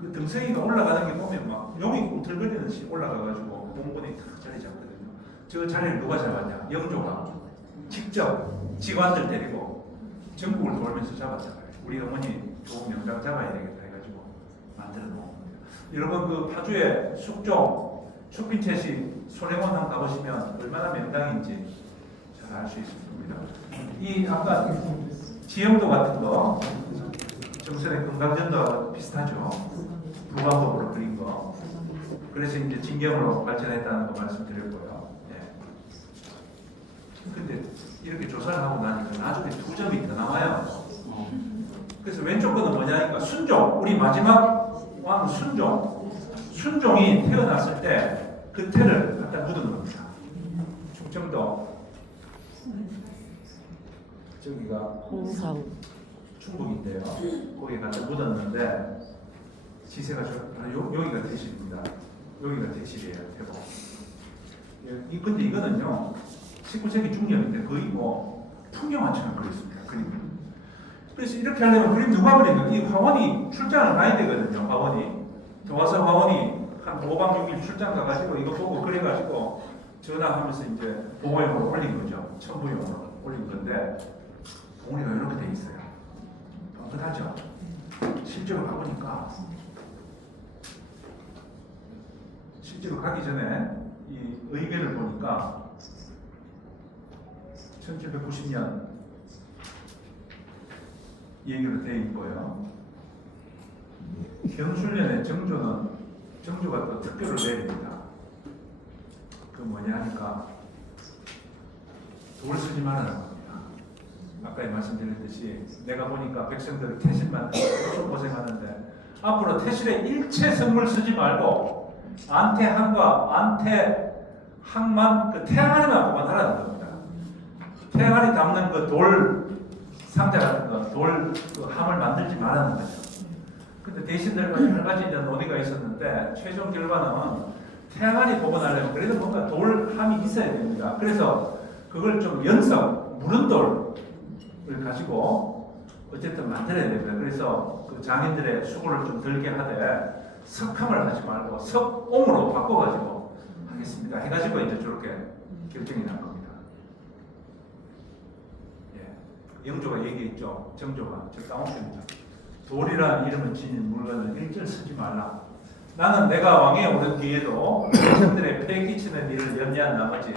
그 등성이가 올라가는 게 보면 막 용이 꿈틀거리듯이 올라가가지고 공군이 탁 자리 잡거든요. 저 자리를 누가 잡았냐? 영조가 직접 직관들 데리고 전국을 돌면서 잡았잖아요. 우리 어머니 좋은 명당 잡아야 되겠다 해가지고 만들어 놓은 거예요. 여러분 그 파주의 숙종 축빈채시 소래원 한번 가보시면 얼마나 명당인지 잘 알 수 있을 겁니다. 이 아까 지형도 같은 거 정선의 금강전도와 비슷하죠. 부방법으로 그린 거. 그래서 이제 진경으로 발전했다는 거 말씀드렸고요. 근데 이렇게 조사를 하고 나니까 나중에 두 점이 더 나와요. 그래서 왼쪽 거는 뭐냐니까 순종, 우리 마지막 왕 순종이 태어났을 때 그 태를 갖다 묻은 겁니다. 충청도 저기가 홍성. 충북인데요. 거기 갖다 묻었는데 지세가 여기가 대실입니다. 여기가 대실이에요. 태국. 근데 이거는요 19세기 중년인데 거의 뭐 풍경화처럼 그렸습니다. 그림. 그래서 이렇게 하려면 그림 누가 그린 이 화원이 출장을 가야 되거든요. 화원이 도화서 화원이 한 5박 6일 출장 가가지고 이거 보고 그래가지고 전화하면서 이제 봉화용으로 올린 거죠. 첨부용으로 올린 건데 봉우리가 이렇게 돼 있어요. 뻥끗하죠. 실제로 가보니까 실제로 가기 전에 이 의궤를 보니까 1790년 얘기로 되어 있고요. 경술년에 정조가 또 특교를 내립니다. 그 뭐냐 하니까 돌 쓰지 말라는 겁니다. 아까 말씀드렸듯이 내가 보니까 백성들이 태실만 엄청 고생하는데 앞으로 태실에 일체 성물 쓰지 말고 안태항과 안태항만 그 태항아리만 보관하라는 겁니다. 태항아리 담는 그 돌 상자 같은 거, 돌 그 함을 만들지 말라는 거죠. 근데 대신들과 여러 가지 이제 논의가 있었는데 최종 결과는 태양안이 복원하려면 그래도 뭔가 돌함이 있어야 됩니다. 그래서 그걸 좀 무른 돌을 가지고 어쨌든 만들어야 됩니다. 그래서 그 장인들의 수고를 좀 덜게 하되 석함을 하지 말고 석옹으로 바꿔가지고 하겠습니다. 해가지고 이제 저렇게 결정이 난 겁니다. 예. 영조가 얘기했죠. 정조가 저 따옴표입니다. 돌이라는 이름을 지닌 물건을 일절 쓰지 말라. 나는 내가 왕에 오른 뒤에도 백성들의 폐에 끼치는 일을 염려한 나머지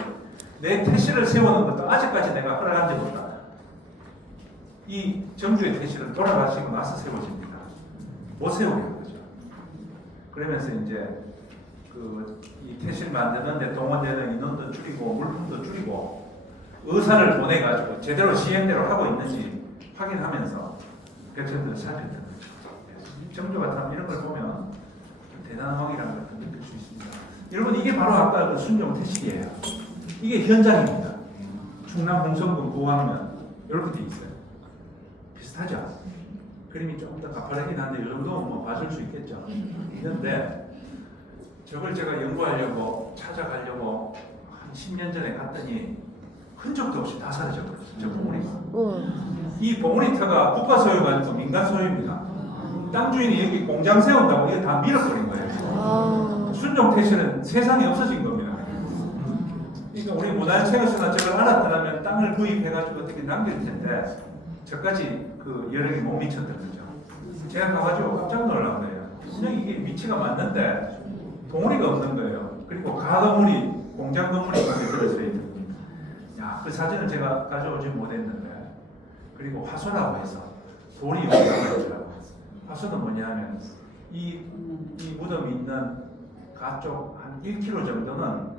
내 태실을 세우는 것도 아직까지 내가 허락한 적 없다. 이 정조의 태실은 돌아가시고 나서 세워집니다. 못 세우게 한 거죠. 그러면서 이제 이 태실 만드는데 동원되는 인원도 줄이고 물품도 줄이고 의사를 보내가지고 제대로 시행대로 하고 있는지 확인하면서 백성들을 살폈던 거죠. 정조가 참 이런 걸 보면 대단한 왕이라는 걸 느낄 수 있습니다. 여러분 이게 바로 아까 그 순종 태실이에요. 이게 현장입니다. 충남 홍성군 구황면 이렇게 돼 있어요. 비슷하죠? 그림이 조금 더 가파르긴 한데 이 정도는 뭐 봐줄 수 있겠죠. 있는데 저걸 제가 연구하려고 찾아가려고 한 10년 전에 갔더니 흔적도 없이 다 사라졌거든요. 저 봉우리가. 이 봉우리터가 국가 소유가 아니고 민간 소유입니다. 땅 주인이 여기 공장 세운다고 이게 다 밀어버린 거예요. 순종 태실은 세상에 없어진 겁니다. 그러니까 우리 문화체육수나 저걸 알았더라면 땅을 구입해가지고 어떻게 남길 텐데 저까지 그 여력이 못 미쳤던 거죠. 제가 가가지고 깜짝 놀란 거예요. 분명 이게 위치가 맞는데 봉우리가 없는 거예요. 그리고 가건물이 공장 건물이 거기에 들어서 있는 겁니다. 야, 그 사진을 제가 가져오지 못했는데 그리고 화소라고 해서 돌이 여기 남아있더라고요. 화소는 뭐냐면 이 무덤이 있는 가쪽 한 1km 정도는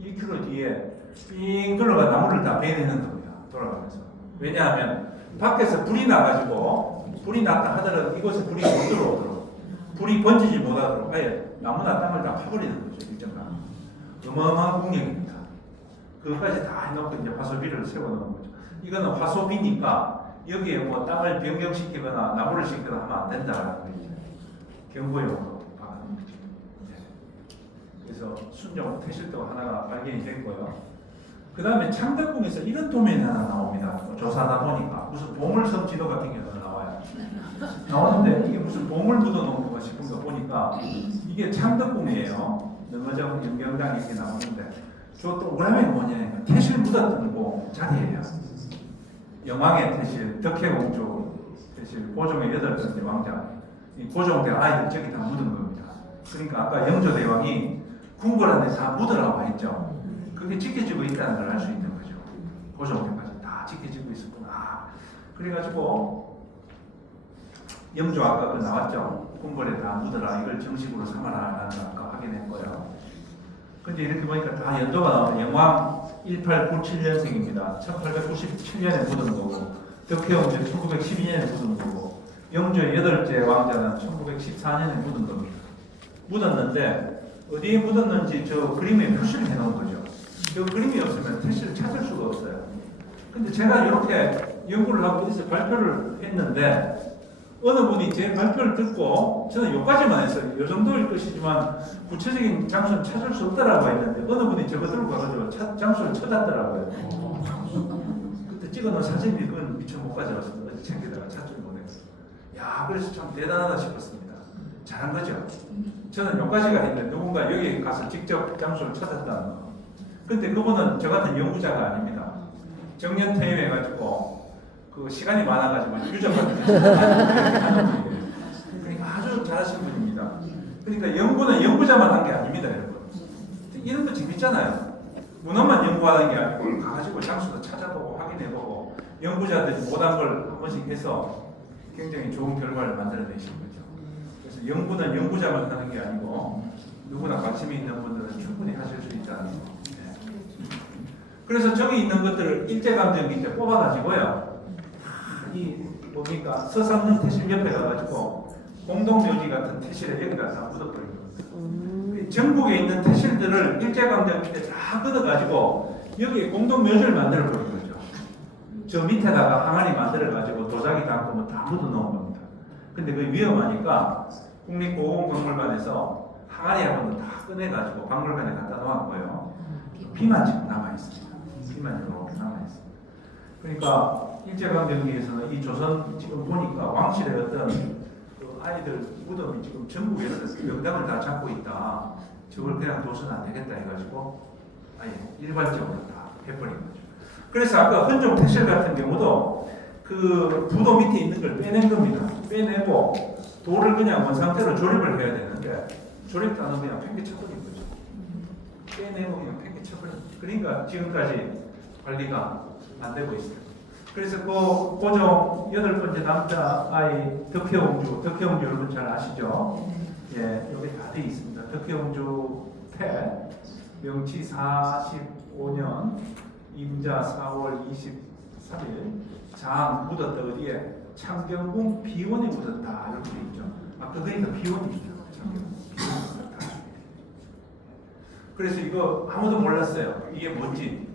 1km 뒤에 삥 둘러가 나무를 다 베내는 겁니다. 돌아가면서. 왜냐하면 밖에서 불이 나가지고 불이 났다 하더라도 이곳에 불이 못 들어오도록 불이 번지지 못하도록 아예 나무나 땅을 다 파버리는 거죠. 일정간 어마어마한 공력입니다. 그것까지 다 해놓고 이제 화소비를 세워놓은 거죠. 이거는 화소비니까 여기에 뭐 땅을 변경시키거나 나무를 심거나 하면 안 된다라는 거죠. 경고용으로 박아놓은 거죠. 그래서 순종 태실도 하나가 발견이 됐고요. 그 다음에 창덕궁에서 이런 도면이 하나 나옵니다. 조사하다 보니까 무슨 보물섬 지도 같은 게 하나 나와요. 나오는데 이게 무슨 보물 묻어놓은 건가 싶은 거 보니까 이게 창덕궁이에요. 능어정 연경당 이렇게 나오는데 저 동그라미가 뭐냐면 태실 묻었던 그 자리예요. 영왕의 태실, 덕혜공주 태실, 고종의 8번째 왕자, 이 고종대 아이들 저기 다 묻은 겁니다. 그러니까 아까 영조대왕이 궁궐안에 다 묻으라고 했죠. 그게 지켜지고 있다는 걸 알 수 있는 거죠. 고종대까지 다 지켜지고 있었구나. 그래가지고 영조 아까 그 나왔죠. 궁궐에 다 묻어라. 이걸 정식으로 삼아라. 라는 거 아까 확인했고요. 근데 이렇게 보니까 다 연도가 나오면 영왕 1897년생입니다. 1897년에 묻은 거고 덕혜공주 1912년에 묻은 거고 영주의 8째 왕자는 1914년에 묻은 겁니다. 묻었는데 어디에 묻었는지 저 그림에 표시를 해놓은 거죠. 저 그림이 없으면 태실을 찾을 수가 없어요. 근데 제가 이렇게 연구를 하고 어디서 발표를 했는데 어느 분이 제 발표를 듣고 저는 여기까지만 했어요. 이 정도일 것이지만 구체적인 장소는 찾을 수 없다라고 했는데 어느 분이 저거 들고 가가지고 장소를 찾았더라고요. 그때 찍어놓은 사진이 그건 미처 못 가져왔습니다. 어디 챙기다가 찾지 못했어요. 야, 그래서 참 대단하다 싶었습니다. 잘한 거죠. 저는 여기까지가 했는데 누군가 여기 가서 직접 장소를 찾았다는 거. 근데 그분은 저 같은 연구자가 아닙니다. 정년 퇴임해가지고 그 시간이 많아가지고 유적 같은 거 그러니까 아주 잘하신 분입니다. 그러니까 연구는 연구자만 한 게 아닙니다, 여러분. 이런 거 재밌잖아요. 문헌만 연구하는 게 아니고 가가지고 장소도 찾아보고 확인해보고 연구자들이 못한 걸 한 번씩 해서 굉장히 좋은 결과를 만들어내신 거죠. 그래서 연구는 연구자만 하는 게 아니고 누구나 관심이 있는 분들은 충분히 하실 수 있다는 거. 네. 그래서 저기 있는 것들을 일제감정기 때 뽑아가지고요. 이 뭡니까 서삼릉 태실 옆에 가가지고 공동묘지 같은 태실에 여기다 다 묻어버린 겁니다. 전국에 있는 태실들을 일제감정기 때 다 걷어가지고 여기에 공동묘지를 만들어버린 거죠. 저 밑에다가 항아리 만들어가지고 도자기 담고 뭐 다 묻어놓은 겁니다. 근데 그게 위험하니까 국립고궁박물관에서 항아리하고는 다 꺼내가지고 박물관에 갖다 놓았고요. 비만 지금 남아있습니다. 비만 이렇게 남아있습니다. 그러니까 일제강점기에서는 이 조선 지금 보니까 왕실의 어떤 그 아이들 무덤이 지금 전국에서 명당을 다 잡고 있다. 저걸 그냥 둬서는 안 되겠다 해가지고 아예 일괄적으로 다 해버린 거죠. 그래서 아까 헌종 태실 같은 경우도 그 부도 밑에 있는 걸 빼낸 겁니다. 빼내고 돌을 그냥 원 상태로 조립을 해야 되는데 조립도 안 하고 그냥 팽개쳐버린 거죠. 빼내고 그냥 팽개쳐버린 거죠. 그러니까 지금까지 관리가 안 되고 있어요. 그래서 그 고종 8번째 남자 아이 덕혜옹주 여러분 잘 아시죠? 예, 여기 다 돼 있습니다. 덕혜옹주 태 명치 45년 임자 4월 23일 장 묻었다 어디에 창경궁 비원에 묻었다 이렇게 돼 있죠. 아 그거니까 비원이죠. 창경궁 비원. 그래서 이거 아무도 몰랐어요. 이게 뭔지.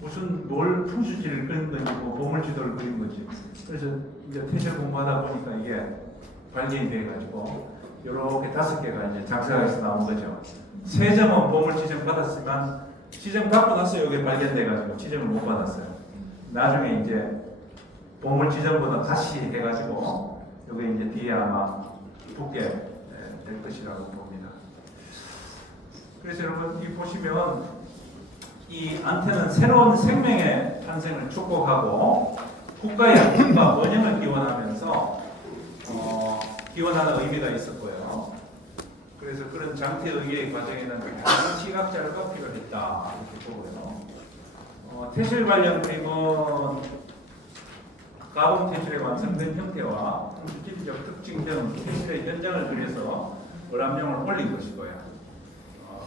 무슨 뭘 풍수지를 그린 건지 뭐 보물지도를 그린 건지. 그래서 이제 태실 공부하다 보니까 이게 발견이 돼가지고 이렇게 5개가 이제 장사에서 나온 거죠. 3점은 보물 지정 받았지만 지정 받고 나서 이게 발견돼가지고 지정을 못 받았어요. 나중에 이제 보물 지정보다 다시 해가지고 이게 이제 뒤에 아마 붙게 될 것이라고 봅니다. 그래서 여러분 이 보시면 이 안태는 새로운 생명의 탄생을 축복하고 국가의 안정과 번영을 기원하면서 기원하는 의미가 있었고요. 그래서 그런 장태의의 과정에는 다양한 시각자료가 필요했다 이렇게 보고요. 태실 관련 그림은 가공 태실의 완성된 형태와 물질적 특징 등 태실의 현장을 그려서 월암령을 올린 것이고요.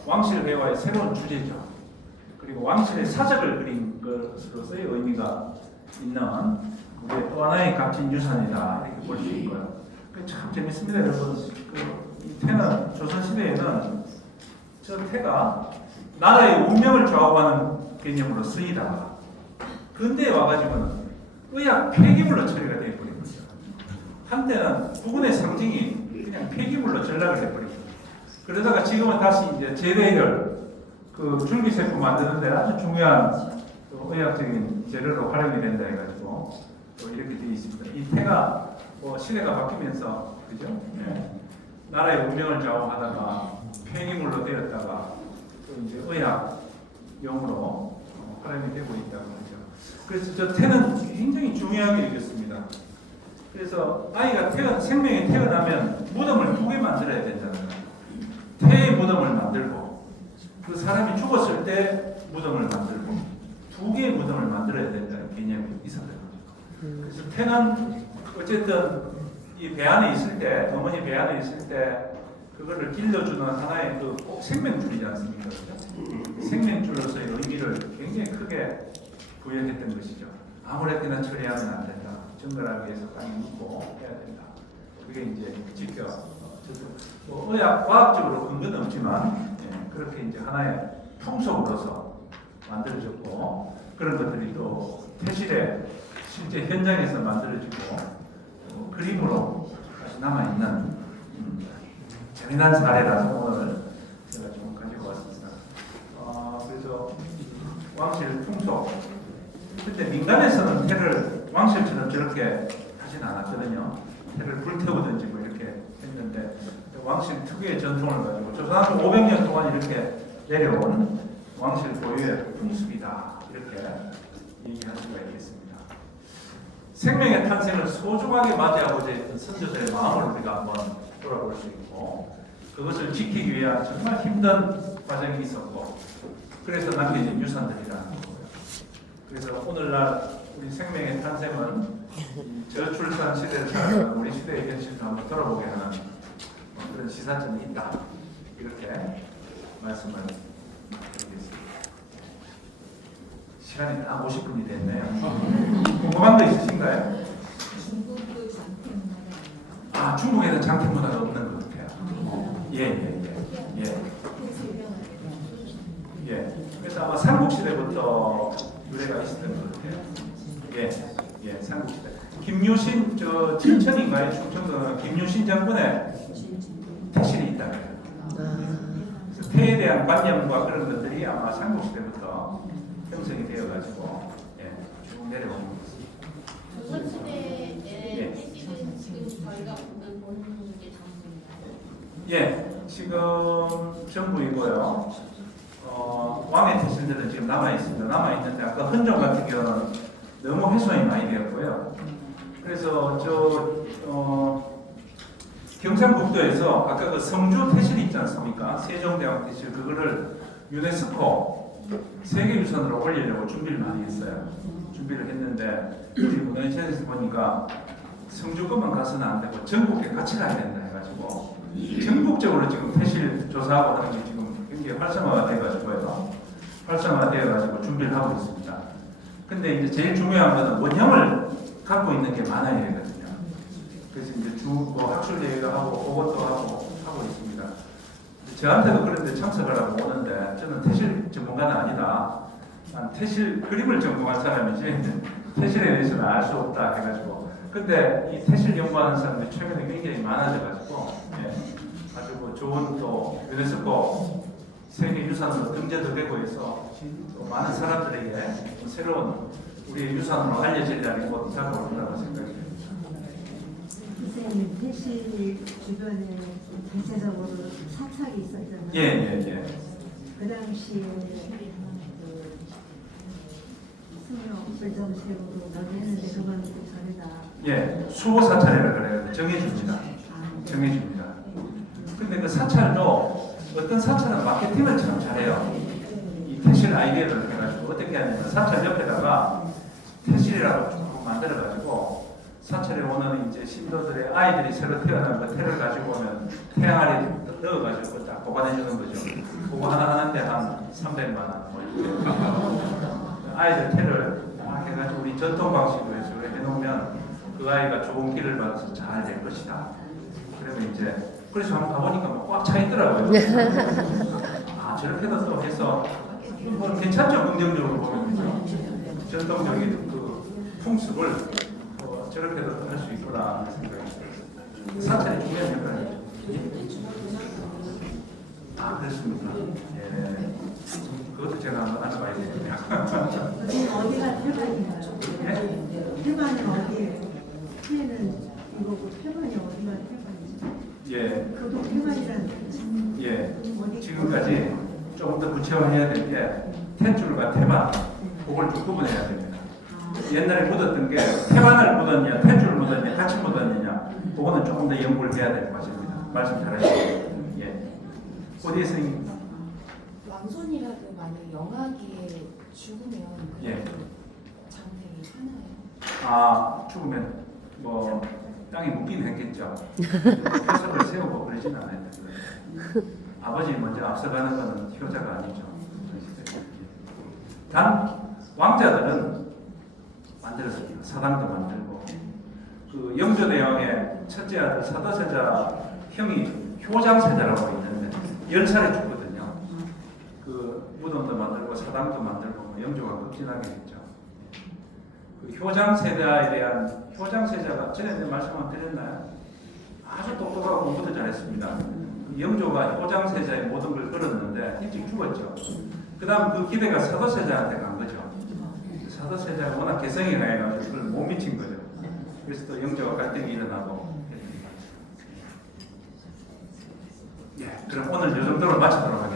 왕실 회화의 새로운 주제죠. 그리고 왕실의 사적을 그린 것으로서의 의미가 있는 우리의 또 하나의 값진 유산이다 이렇게 볼 수 있고요. 참 재밌습니다, 여러분. 이 태는 조선시대에는 저 태가 나라의 운명을 좌우하는 개념으로 쓰이다가 근대에 와가지고는 의학 폐기물로 처리가 되어버린 거죠. 한때는 국군의 상징이 그냥 폐기물로 전락을 해버린 거죠. 그러다가 지금은 다시 이제 재래열 그 줄기세포 만드는데 아주 중요한 의학적인 재료로 활용이 된다 해가지고 또 이렇게 되어 있습니다. 이 태가 시대가 바뀌면서 그죠? 네. 나라의 운명을 좌우하다가 폐기물로 되었다가 또 이제 의학용으로 활용이 되고 있다고 하죠. 그래서 저 태는 굉장히 중요하게 여겼습니다. 그래서 아이가 생명이 태어나면 무덤을 2개 만들어야 된다는 거예요. 태의 무덤을 만들고 그 사람이 죽었을 때 무덤을 만들고 2개의 무덤을 만들어야 된다는 개념이 있었던 거죠. 그래서 태는 어쨌든 이 배 안에 있을 때, 어머니 배 안에 있을 때 그거를 길러주는 하나의 그 생명줄이지 않습니까? 생명줄로서의 의미를 굉장히 크게 부여했던 것이죠. 아무렇게나 처리하면 안 된다. 정갈하게 해서 땅에 묻고 해야 된다. 그게 이제 지켜 뭐 의학 과학적으로 근거는 없지만 그렇게 이제 하나의 풍속으로서 만들어졌고 그런 것들이 또 태실에 실제 현장에서 만들어지고 그림으로 다시 남아 있는 재미난 사례라서 오늘 제가 좀 가지고 왔습니다. 그래서 왕실 풍속 그때 민간에서는 태를 왕실처럼 저렇게 하진 않았거든요. 태를 불태우든지 뭐 이렇게 했는데 왕실 특유의 전통을 가지고 조선 500년 동안 이렇게 내려온 왕실 고유의 풍습이다 이렇게 얘기할 수가 있겠습니다. 생명의 탄생을 소중하게 맞이하고자 했던 선조들의 마음을 우리가 한번 돌아볼 수 있고 그것을 지키기 위한 정말 힘든 과정이 있었고 그래서 남겨진 유산들이라는 거고요. 그래서 오늘날 우리 생명의 탄생은 저출산 시대를 살아가는 우리 시대의 현실도 한번 돌아보게 하는 그런 시사점이 있다. 이렇게 말씀을 드리겠습니다. 시간이 다 50분이 됐네요. 궁금한 거 있으신가요? 중국도 장태 문화가 중국에는 장태 문화가 없는 것 같아요. 그래서 아마 삼국시대부터 유래가 있었던 것 같아요. 삼국시대. 김유신 진천인가요? 충청도 김유신 장군의 태실이 있다 그래요. 그래서 태에 대한 관념과 그런 것들이 아마 삼국시대부터 형성이 되어가지고 쭉 내려온 것 같습니다. 조선시대의 태실은 지금 저희가 보는 게 전부인가요? 지금 전부이고요. 왕의 태실들은 지금 남아 있습니다. 남아 있는데 아까 헌종 같은 경우는 너무 훼손이 많이 되었고요. 그래서 경상북도에서 아까 그 성주 태실 있지 않습니까? 세종대왕 태실 그거를 유네스코 세계유산으로 올리려고 준비를 많이 했어요. 준비를 했는데 우리 문화유산에서 보니까 성주급만 가서는 안 되고 전국에 같이 가야 된다 해가지고 전국적으로 지금 태실 조사하고 하는 게 지금 굉장히 활성화가 돼가지고요. 활성화가 되어가지고 준비를 하고 있습니다. 근데 이제 제일 중요한 것은 원형을 갖고 있는 게 많아야 되거든요. 그래서 이제 학술 대회도 하고 그것도 하고 있습니다. 저한테도 그런데 참석을 하고 오는데 저는 태실 전문가는 아니다. 난 태실 그림을 전공한 사람이지 태실에 대해서는 알 수 없다 해가지고. 근데 이 태실 연구하는 사람들이 최근에 굉장히 많아져가지고 아주 뭐 좋은 또 유네스코 세계유산으로 등재도 되고 해서 또 많은 사람들에게 새로운 우리의 유산으로 알려지려는 것 작업을 한다고 생각합니다. 선생님, 태실 주변에 전체적으로 사찰이 있었잖아요. 그 당시에 수명 불정식으로 논했는데 그건 전에다 수호 사찰이라 그래요. 정해줍니다. 정해줍니다. 근데 그 사찰도 어떤 사찰은 마케팅을 참 잘해요. 이 태실 아이디어를 해가지고 어떻게 하냐면 사찰 옆에다가 태실이라고 조금 만들어가지고 사찰에 오는 이제 신도들의 아이들이 새로 태어난 그 태를 가지고 오면 태양아래 넣어가지고 딱 보관해주는 거죠. 그거 하나 하는데 한 300만 원 뭐 이렇게 아이들 태를 딱 해가지고 우리 전통 방식으로 해서 해놓으면 그 아이가 좋은 길을 받아서 잘 될 것이다. 그러면 이제 그래서 한번 가보니까 뭐 꽉 차 있더라고요. 저렇게도 또 해서 뭐 괜찮죠. 긍정적으로 보면 그죠. 전통적인 그 풍습을 저렇게도 할 수 있구나 생각이 들었어요. 사찰이 중요한 역할이죠. 그렇습니까? 그것도 제가 한번 알아봐야 되겠네요. 어디가 태반인가요? 태반은 어디예요? 태는 이거고 태반이 어디가 태반이죠? 그것도 태반이라는 뜻이죠? 지금까지 조금 더 구체화해야 될 게 탯줄과 태반 그걸 좀 구분해야 됩니다. 옛날에 묻었던 게 태반을 묻었냐 탯줄을 묻었냐 같이 묻었느냐 그거는 조금 더 연구를 해야 될 것입니다. 말씀 잘하셨습니다. 어디에서 왕손이라도 만약 영아기에 죽으면 장택이 하나요? 죽으면 뭐 땅에 묻긴 했겠죠. 표석을 세우고 그러진 않아요. 아버지 먼저 앞서가는 것은 효자가 아니죠. 단 왕자들은 만들었습니다. 사당도 만들고 그 영조대왕의 첫째 아들 사도세자 형이 효장세자라고 있는데 10살에 죽거든요. 그 무덤도 만들고 사당도 만들고 뭐 영조가 극진하게 했죠. 그 효장세자에 대한 효장세자가 전에 말씀 한번 드렸나요? 아주 똑똑하고 공부도 잘했습니다. 영조가 효장세자의 모든 걸 끌었는데 일찍 죽었죠. 그 다음 그 기대가 사도세자한테 간 거죠. 사도세자가 워낙 개성이 강해가지고 그걸 못 미친 거죠. 그래서 또 영조가 갈등이 일어나고. 예, 그럼 오늘 이 정도로 마치도록 하겠습니다.